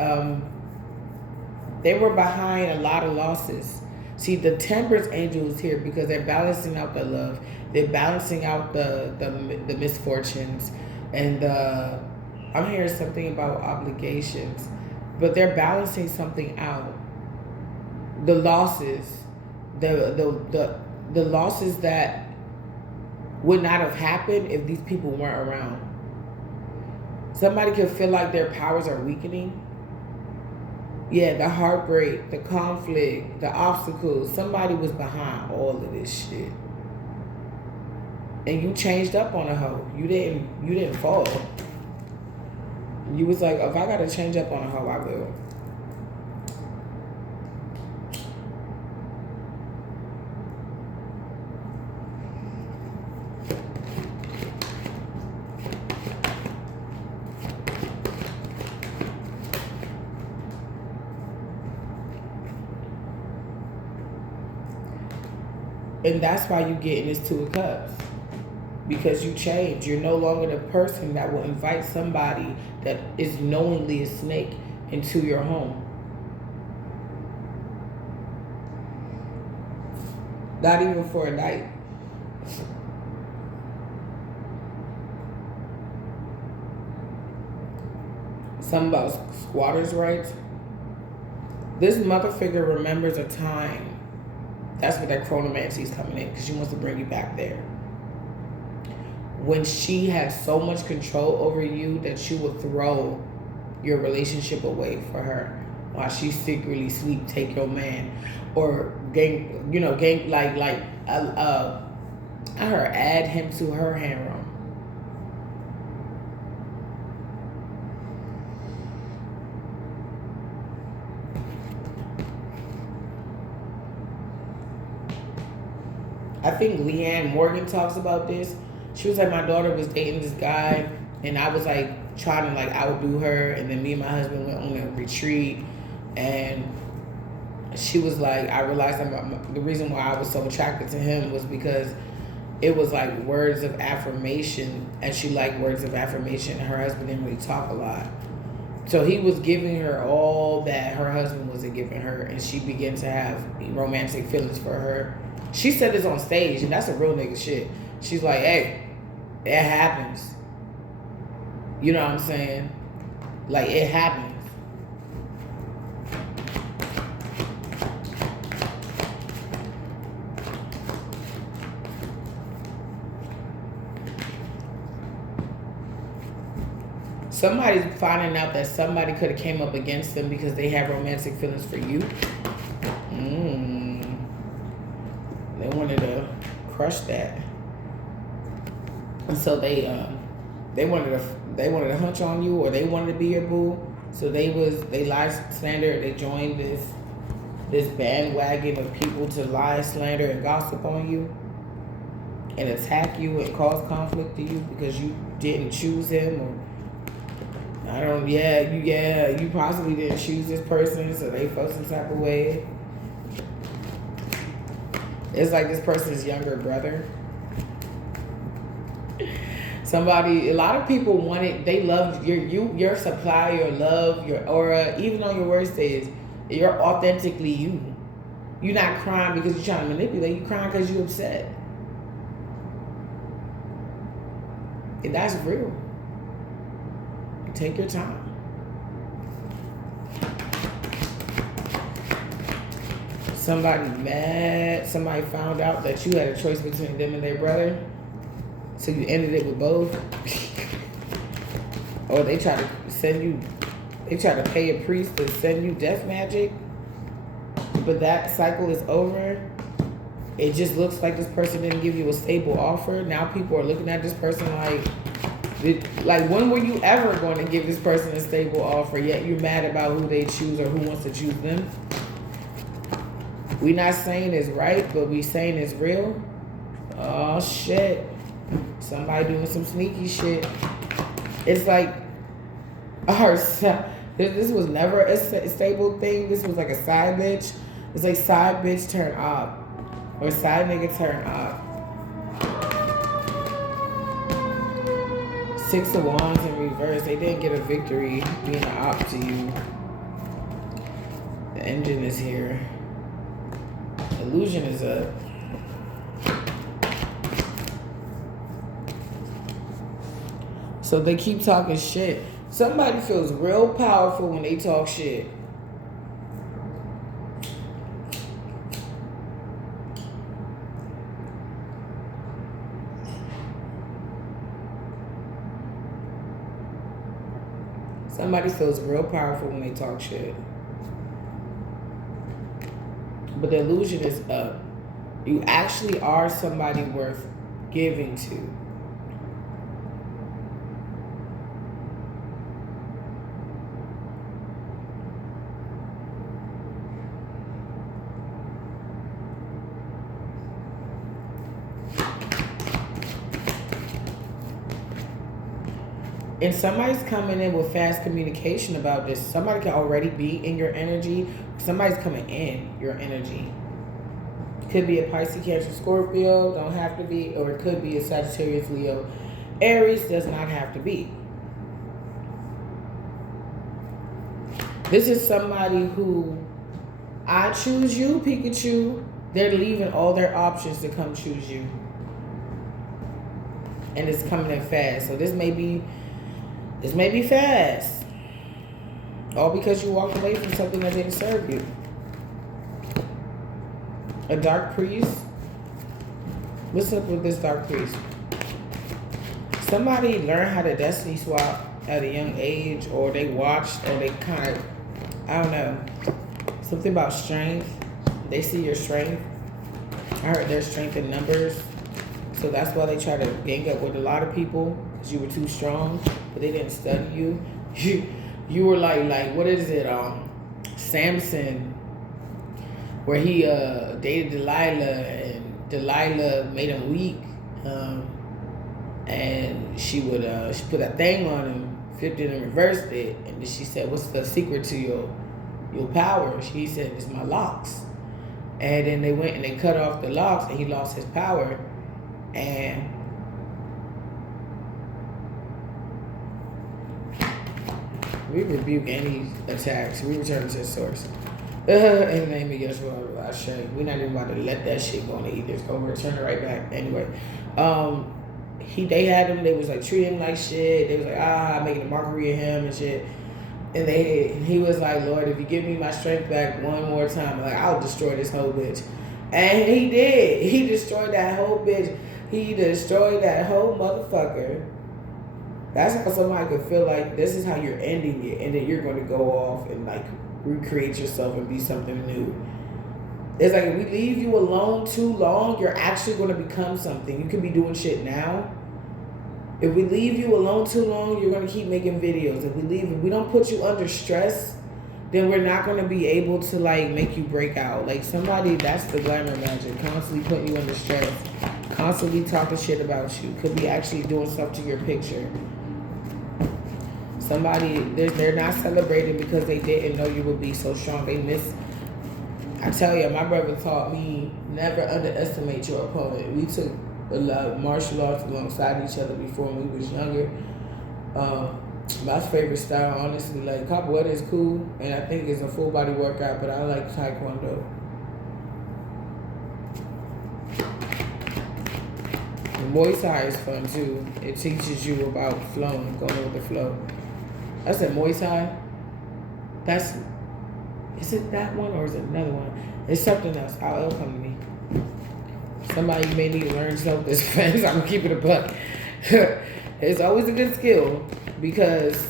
they were behind a lot of losses. See, the Temperance angel is here because they're balancing out the love. They're balancing out the misfortunes. And I'm hearing something about obligations. But they're balancing something out. The losses. The losses that would not have happened if these people weren't around. Somebody could feel like their powers are weakening. Yeah, the heartbreak, the conflict, the obstacles. Somebody was behind all of this shit. And you changed up on a hoe. You didn't fall. You was like, if I gotta change up on a hoe, I will. And that's why you get in this 2 of Cups. because you change. You're no longer the person that will invite somebody that is knowingly a snake into your home. Not even for a night. Something about squatters' rights. This mother figure remembers a time. That's what that chronomancy is coming in, because she wants to bring you back there. When she had so much control over you that she would throw your relationship away for her while she secretly sleep, take your man, or add him to her harem. I think Leanne Morgan talks about this. She was like, my daughter was dating this guy, and I was like trying to like outdo her, and then me and my husband went on a retreat, and she was like, I realized the reason why I was so attracted to him was because it was like words of affirmation, and she liked words of affirmation. Her husband didn't really talk a lot. So he was giving her all that her husband wasn't giving her, and she began to have romantic feelings for her. She said this on stage, and that's a real nigga shit. She's like, hey, it happens. You know what I'm saying? Like, it happens. Somebody's finding out that somebody could have came up against them because they had romantic feelings for you. They wanted to crush that, and so they wanted to hunch on you, or they wanted to be your boo. So they lied, slander. They joined this bandwagon of people to lie, slander, and gossip on you, and attack you and cause conflict to you because you didn't choose him, or you possibly didn't choose this person, so they felt some type of way. It's like this person's younger brother. A lot of people wanted, they loved your supply, your love, your aura, even on your worst days. You're authentically you. You're not crying because you're trying to manipulate. You're crying because you're upset. And that's real. Take your time. Somebody mad, somebody found out that you had a choice between them and their brother, so you ended it with both. Or they try to pay a priest to send you death magic, but that cycle is over. It just looks like this person didn't give you a stable offer. Now people are looking at this person like when were you ever going to give this person a stable offer, yet you're mad about who they choose or who wants to choose them? We not saying it's right, but we saying it's real. Oh shit. Somebody doing some sneaky shit. It's like this was never a stable thing. This was like a side bitch. It's like side bitch turn up. Or side nigga turn up. 6 of Wands in reverse. They didn't get a victory being an op to you. The engine is here. Illusion is up. So they keep talking shit. Somebody feels real powerful when they talk shit. Somebody feels real powerful when they talk shit. But the illusion is up. You actually are somebody worth giving to. And somebody's coming in with fast communication about this. Somebody can already be in your energy. Somebody's coming in your energy. Could be a Pisces, Cancer, Scorpio. Don't have to be. Or it could be a Sagittarius, Leo, Aries. Does not have to be. This is somebody who, I choose you, Pikachu. They're leaving all their options to come choose you. And it's coming in fast. So this may be fast. All because you walked away from something that didn't serve you. A dark priest. What's up with this dark priest? Somebody learned how to destiny swap at a young age, or they watched, or they kind of, I don't know, something about strength. They see your strength. I heard there's strength in numbers. So that's why they try to gang up with a lot of people, because you were too strong, but they didn't study you. You were like what is it? Samson, where he dated Delilah, and Delilah made him weak. And she put that thing on him, flipped it and reversed it, and then she said, "What's the secret to your power?" He said, "It's my locks." And then they went and they cut off the locks, and he lost his power. And we rebuke any attacks. We return to the source. In the name of Yeshua, I say, we're not even about to let that shit go on either. It's gonna return it right back. Anyway, they had him. They was like treating him like shit. They was like making a mockery of him and shit. And he was like, "Lord, if you give me my strength back one more time, like I'll destroy this whole bitch." And he did. He destroyed that whole bitch. He destroyed that whole motherfucker. That's how somebody could feel like this is how you're ending it, and then you're going to go off and like recreate yourself and be something new. It's like if we leave you alone too long, you're actually going to become something. You could be doing shit now. If we leave you alone too long, you're going to keep making videos. If we don't put you under stress, then we're not going to be able to like make you break out. Like somebody, that's the glamour magic, constantly putting you under stress, constantly talking shit about you, could be actually doing stuff to your picture. Somebody, they're not celebrating because they didn't know you would be so strong. I tell you, my brother taught me never underestimate your opponent. We took a lot of martial arts alongside each other before when we was younger. My favorite style, honestly, like capoeira is cool, and I think it's a full body workout, but I like taekwondo. And Muay Thai is fun too. It teaches you about flowing, going with the flow. I said Muay Thai. Is it that one or is it another one? It's something else. It'll come to me. Somebody may need to learn self-defense. I'm gonna keep it a buck. It's always a good skill because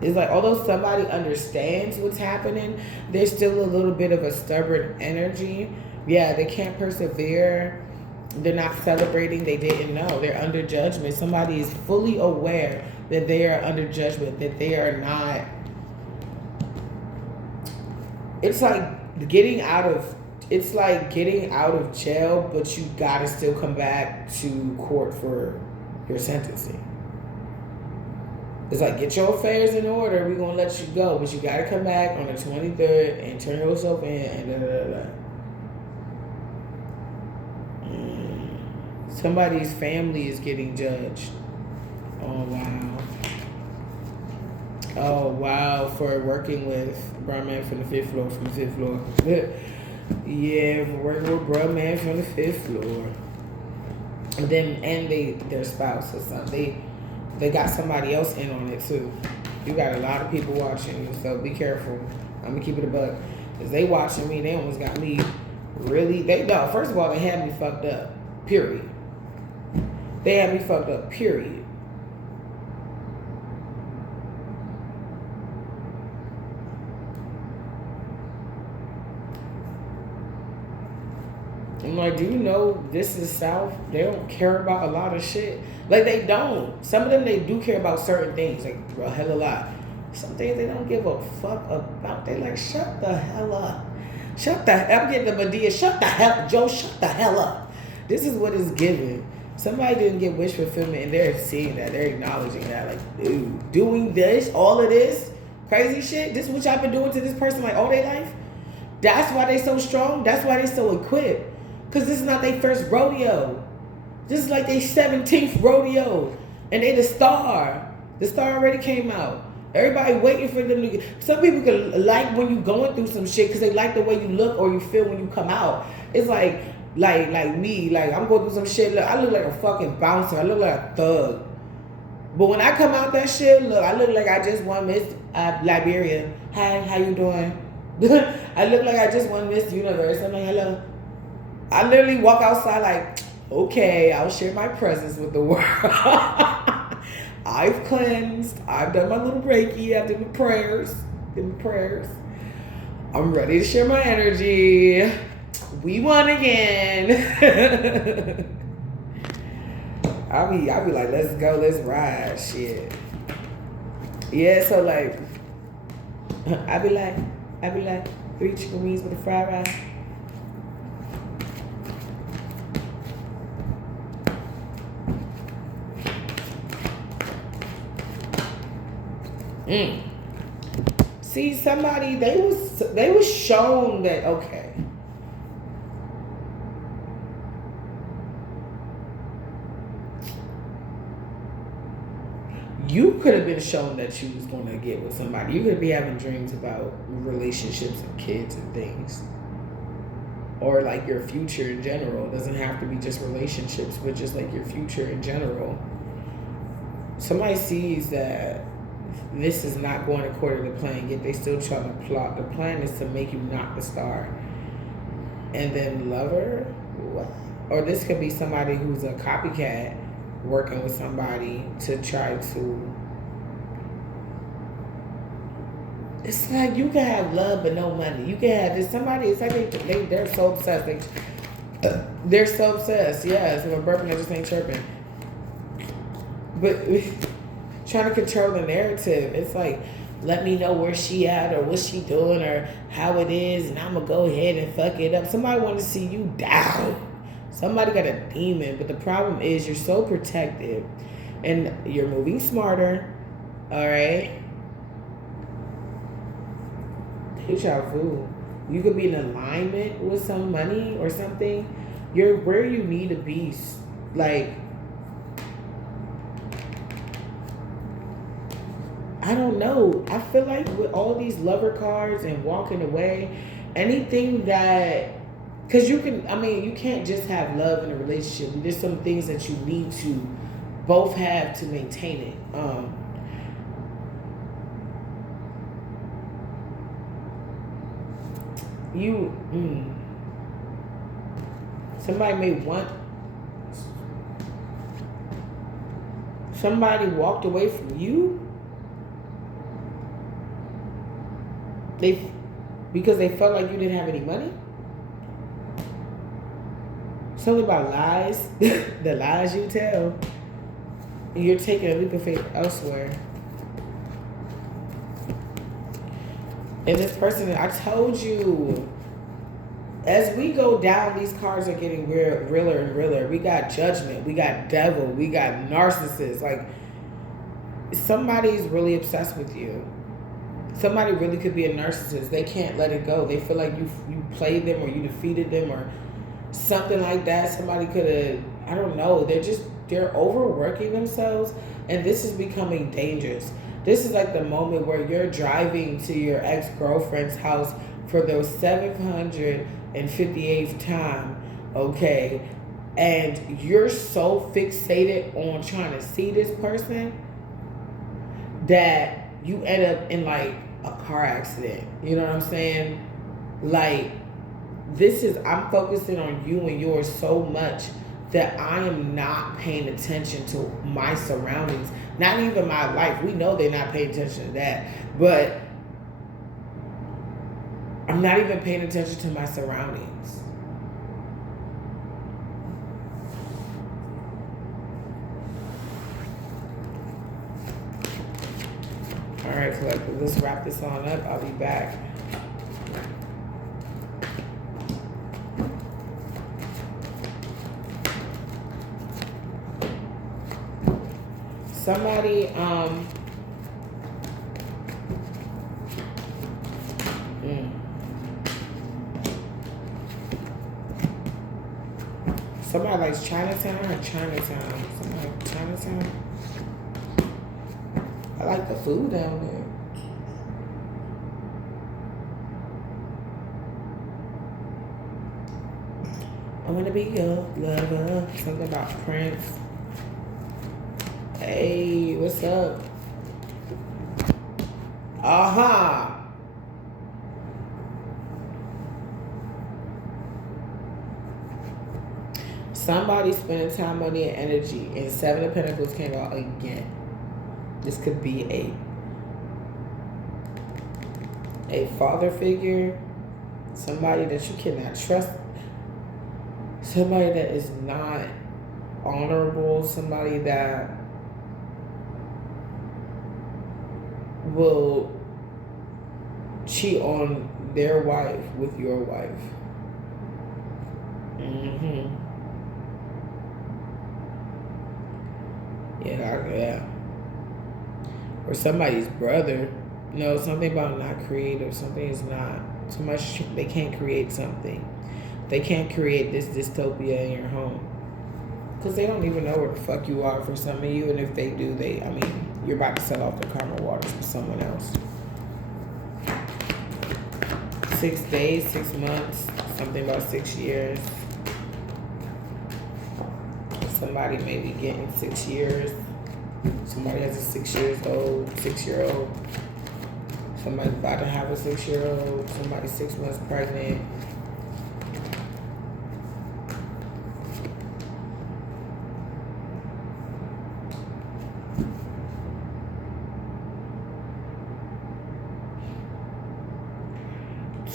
it's like although somebody understands what's happening, there's still a little bit of a stubborn energy. Yeah, they can't persevere. They're not celebrating. They didn't know. They're under judgment. Somebody is fully aware that they are under judgment, that they are not. It's like getting out of jail, but you gotta still come back to court for your sentencing. It's like, get your affairs in order, we're gonna let you go, but you gotta come back on the 23rd and turn yourself in and da da da. Somebody's family is getting judged. Oh wow. Oh wow, for working with Brown Man from the fifth floor. Yeah, for working with Brown Man from the fifth floor. And their spouse or something. They got somebody else in on it too. You got a lot of people watching you, so be careful. I'm gonna keep it a buck. Cause they watching me, they almost got me really first of all, they had me fucked up. Period. They had me fucked up, period. I'm like, do you know this is South? They don't care about a lot of shit. Like, they don't. Some of them, they do care about certain things, like a hell of a lot. Some things they don't give a fuck about. They like, shut the hell up. I'm getting the Medea, shut the hell, Joe, shut the hell up. This is what it's given. Somebody didn't get wish fulfillment, and they're seeing that. They're acknowledging that. Like, dude, doing this, all of this crazy shit, this is what y'all been doing to this person like all their life? That's why they so strong. That's why they so equipped. Because this is not their first rodeo. This is like their 17th rodeo. And they the star. The star already came out. Everybody waiting for them to get. Some people can like when you going through some shit because they like the way you look or you feel when you come out. It's like me. Like, I'm going through some shit. Look, I look like a fucking bouncer. I look like a thug. But when I come out that shit, look, I look like I just won Miss Liberia. Hi, how you doing? I look like I just won Miss Universe. I'm like, hello. I literally walk outside like, okay, I'll share my presence with the world. I've cleansed. I've done my little Reiki. I've done my prayers. I'm ready to share my energy. We won again. I'll be like, let's go, let's ride, shit. Yeah, so like, I be like, 3 chicken wings with a fried rice. See, somebody, they was shown that, okay. You could have been shown that you was going to get with somebody. You could be having dreams about relationships and kids and things. Or like your future in general. It doesn't have to be just relationships, but just like your future in general. Somebody sees that this is not going according to plan, yet they still try to plot. The plan is to make you not the star. And then lover? What? Or this could be somebody who's a copycat working with somebody to try to. It's like you can have love but no money. You can have this. Somebody, it's like they're so obsessed. They're so obsessed. Yes, if I'm burping, I just ain't chirping. But trying to control the narrative. It's like, let me know where she at or what she doing or how it is, and I'm gonna go ahead and fuck it up. Somebody want to see you down. Somebody got a demon, but the problem is you're so protective and you're moving smarter. All right. Deja vu. You could be in alignment with some money or something. You're where you need to be. Like, I don't know. I feel like with all these lover cards and walking away, anything that, because you can't just have love in a relationship. There's some things that you need to both have to maintain it. Somebody may want, somebody walked away from you because they felt like you didn't have any money. Something about lies, the lies you tell, and you're taking a leap of faith elsewhere. And this person, I told you, as we go down, these cards are getting realer and realer. We got judgment, we got devil, we got narcissist. Like, somebody's really obsessed with you. Somebody really could be a narcissist. They can't let it go. They feel like you played them or you defeated them or something like that. Somebody could have, I don't know. They're overworking themselves, and this is becoming dangerous. This is like the moment where you're driving to your ex-girlfriend's house for the 758th time, okay? And you're so fixated on trying to see this person that you end up in like a car accident. You know what I'm saying? Like, I'm focusing on you and yours so much that I am not paying attention to my surroundings. Not even my life. We know they're not paying attention to that. But I'm not even paying attention to my surroundings. All right, collective, let's wrap this on up. I'll be back. Somebody, Somebody likes Chinatown or Chinatown? Somebody like Chinatown? I like the food down there. I wanna be your lover. Something about Prince. Hey, what's up? Uh-huh. Somebody spending time, money, and energy. And Seven of Pentacles came out again. This could be a father figure. Somebody that you cannot trust. Somebody that is not honorable. Somebody that will cheat on their wife with your wife. Yeah. Or somebody's brother. No, something about not creative. Something is not. So much they can't create something. They can't create this dystopia in your home. Because they don't even know where the fuck you are for some of you. And if they do, you're about to sell off the karma waters for someone else. 6 days, 6 months, something about 6 years. Somebody may be getting 6 years. Somebody has a 6-year-old. Somebody's about to have a 6-year-old. Somebody's 6 months pregnant.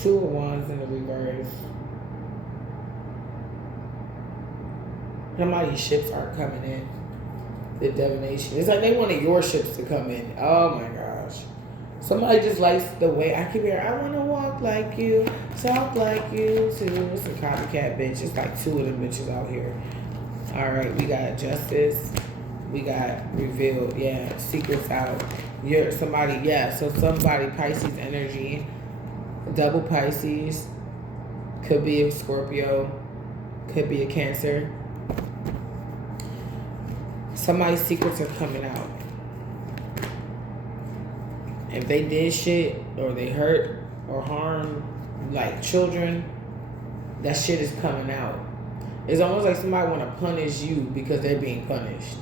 Two of Wands in the reverse. Somebody's ships are coming in. The divination. It's like they wanted your ships to come in. Oh my gosh. Somebody just likes the way I keep hearing, I want to walk like you, talk like you too. It's a copycat bitch. It's like 2 of them bitches out here. Alright, we got justice. We got revealed. Yeah, secrets out. So somebody Pisces energy. Double Pisces. Could be a Scorpio. Could be a Cancer. Somebody's secrets are coming out. If they did shit or they hurt or harmed like children, that shit is coming out. It's almost like somebody want to punish you because they're being punished.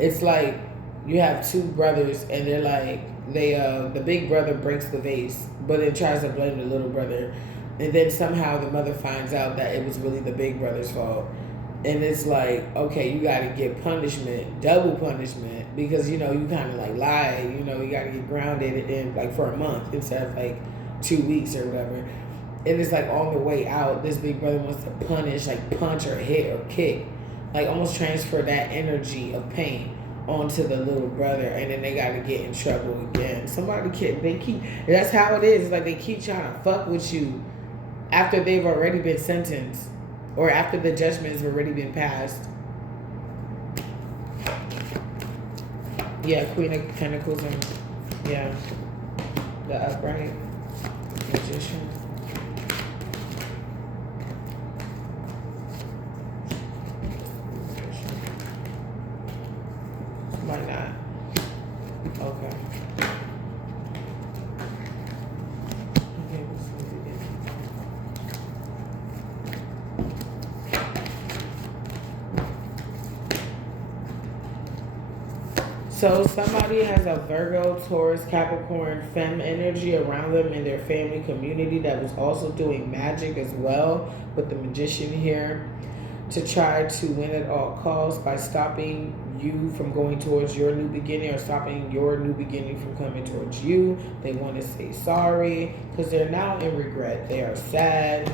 It's like you have 2 brothers and they're like, the big brother breaks the vase, but then tries to blame the little brother. And then somehow the mother finds out that it was really the big brother's fault. And it's like, okay, you got to get punishment, double punishment, because, you kind of like lied, you got to get grounded in like for a month instead of like 2 weeks or whatever. And it's like on the way out, this big brother wants to punish, like punch or hit or kick, like almost transfer that energy of pain onto the little brother, and then they got to get in trouble again. That's how it is. It's like they keep trying to fuck with you after they've already been sentenced. Or after the judgment has already been passed. Yeah, Queen of Pentacles and the upright Magician. Why not? Okay. So somebody has a Virgo, Taurus, Capricorn, Femme energy around them in their family community that was also doing magic as well with the Magician here to try to win at all costs by stopping you from going towards your new beginning or stopping your new beginning from coming towards you. They want to say sorry because they're now in regret. They are sad.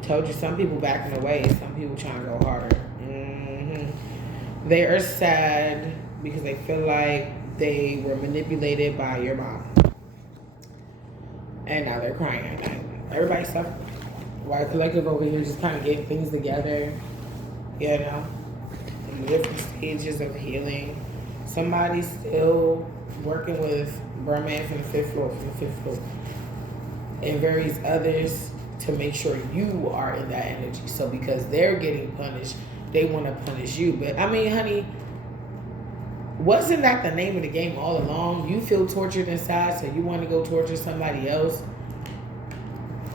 Told you, some people backing away, some people trying to go harder. They are sad because they feel like they were manipulated by your mom. And now they're crying. Everybody's suffering. White Collective over here just kind of getting things together. In different stages of healing. Somebody's still working with Merman from the 5th floor. And various others to make sure you are in that energy. So because they're getting punished, they want to punish you. But I mean, honey, wasn't that the name of the game all along? You feel tortured inside, so you want to go torture somebody else.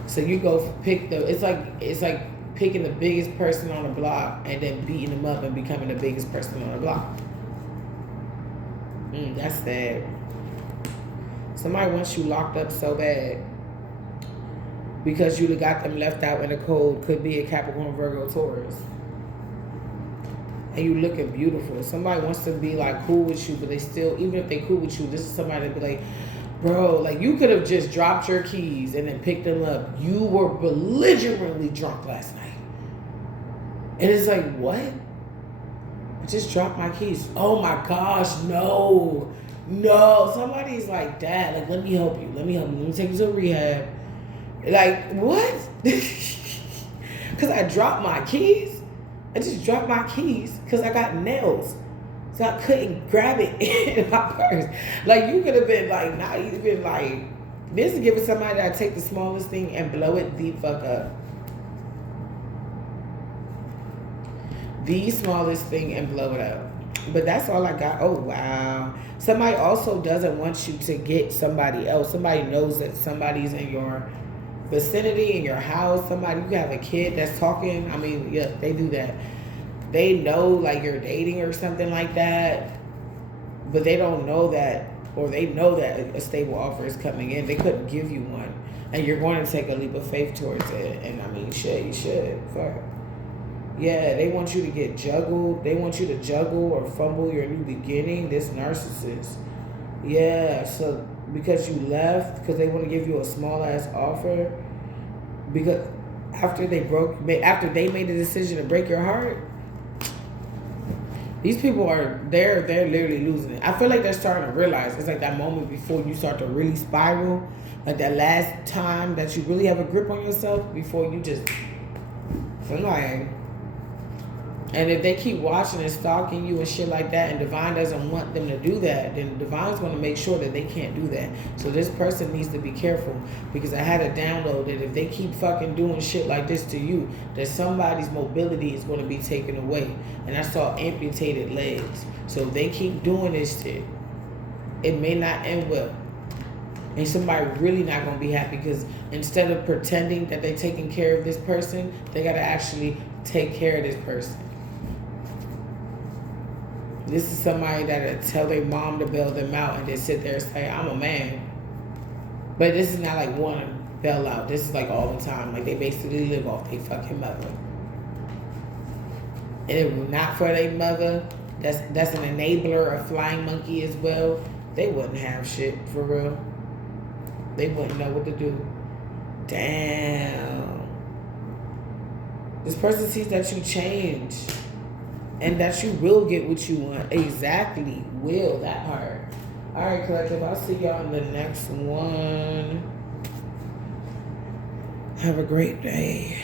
So you go pick it's like picking the biggest person on the block and then beating them up and becoming the biggest person on the block. That's sad. Somebody wants you locked up so bad because you got them left out in the cold. Could be a Capricorn, Virgo, Taurus. And you looking beautiful. Somebody wants to be like cool with you, but they still, even if they cool with you, this is somebody to be like, bro, like you could have just dropped your keys and then picked them up. You were belligerently drunk last night. And it's like, what? I just dropped my keys. Oh my gosh, no. No. Somebody's like, Dad, like, let me help you. Let me take you to rehab. Like, what? Because I dropped my keys? I just dropped my keys because I got nails. So I couldn't grab it in my purse. Like, you could have been like, not even like, this is giving somebody that take the smallest thing and blow it the fuck up. The smallest thing and blow it up. But that's all I got. Oh, wow. Somebody also doesn't want you to get somebody else. Somebody knows that somebody's in your vicinity, in your house. Somebody, you have a kid that's talking. I mean, yeah, they do that. They know like you're dating or something like that, but they don't know that, or they know that a stable offer is coming in. They couldn't give you one, and you're going to take a leap of faith towards it. And I mean, shit, you should. Fuck. Yeah, they want you to get juggled. They want you to juggle or fumble your new beginning. This narcissist. Yeah, so because you left, because they want to give you a small ass offer, because after they made the decision to break your heart, these people they're literally losing it. I feel like they're starting to realize it's like that moment before you start to really spiral, like that last time that you really have a grip on yourself before you just fly. And if they keep watching and stalking you and shit like that, and Divine doesn't want them to do that, then Divine's going to make sure that they can't do that. So this person needs to be careful, because I had a download that if they keep fucking doing shit like this to you, that somebody's mobility is going to be taken away. And I saw amputated legs. So if they keep doing this shit, it may not end well. And somebody really not going to be happy, because instead of pretending that they're taking care of this person, they got to actually take care of this person. This is somebody that'll tell their mom to bail them out and then sit there and say, I'm a man. But this is not like one bail out. This is like all the time. Like they basically live off their fucking mother. And if not for their mother, that's an enabler, a flying monkey as well, they wouldn't have shit for real. They wouldn't know what to do. Damn. This person sees that you change. And that you will get what you want. Exactly. Will. That part. Alright, collective. I'll see y'all in the next one. Have a great day.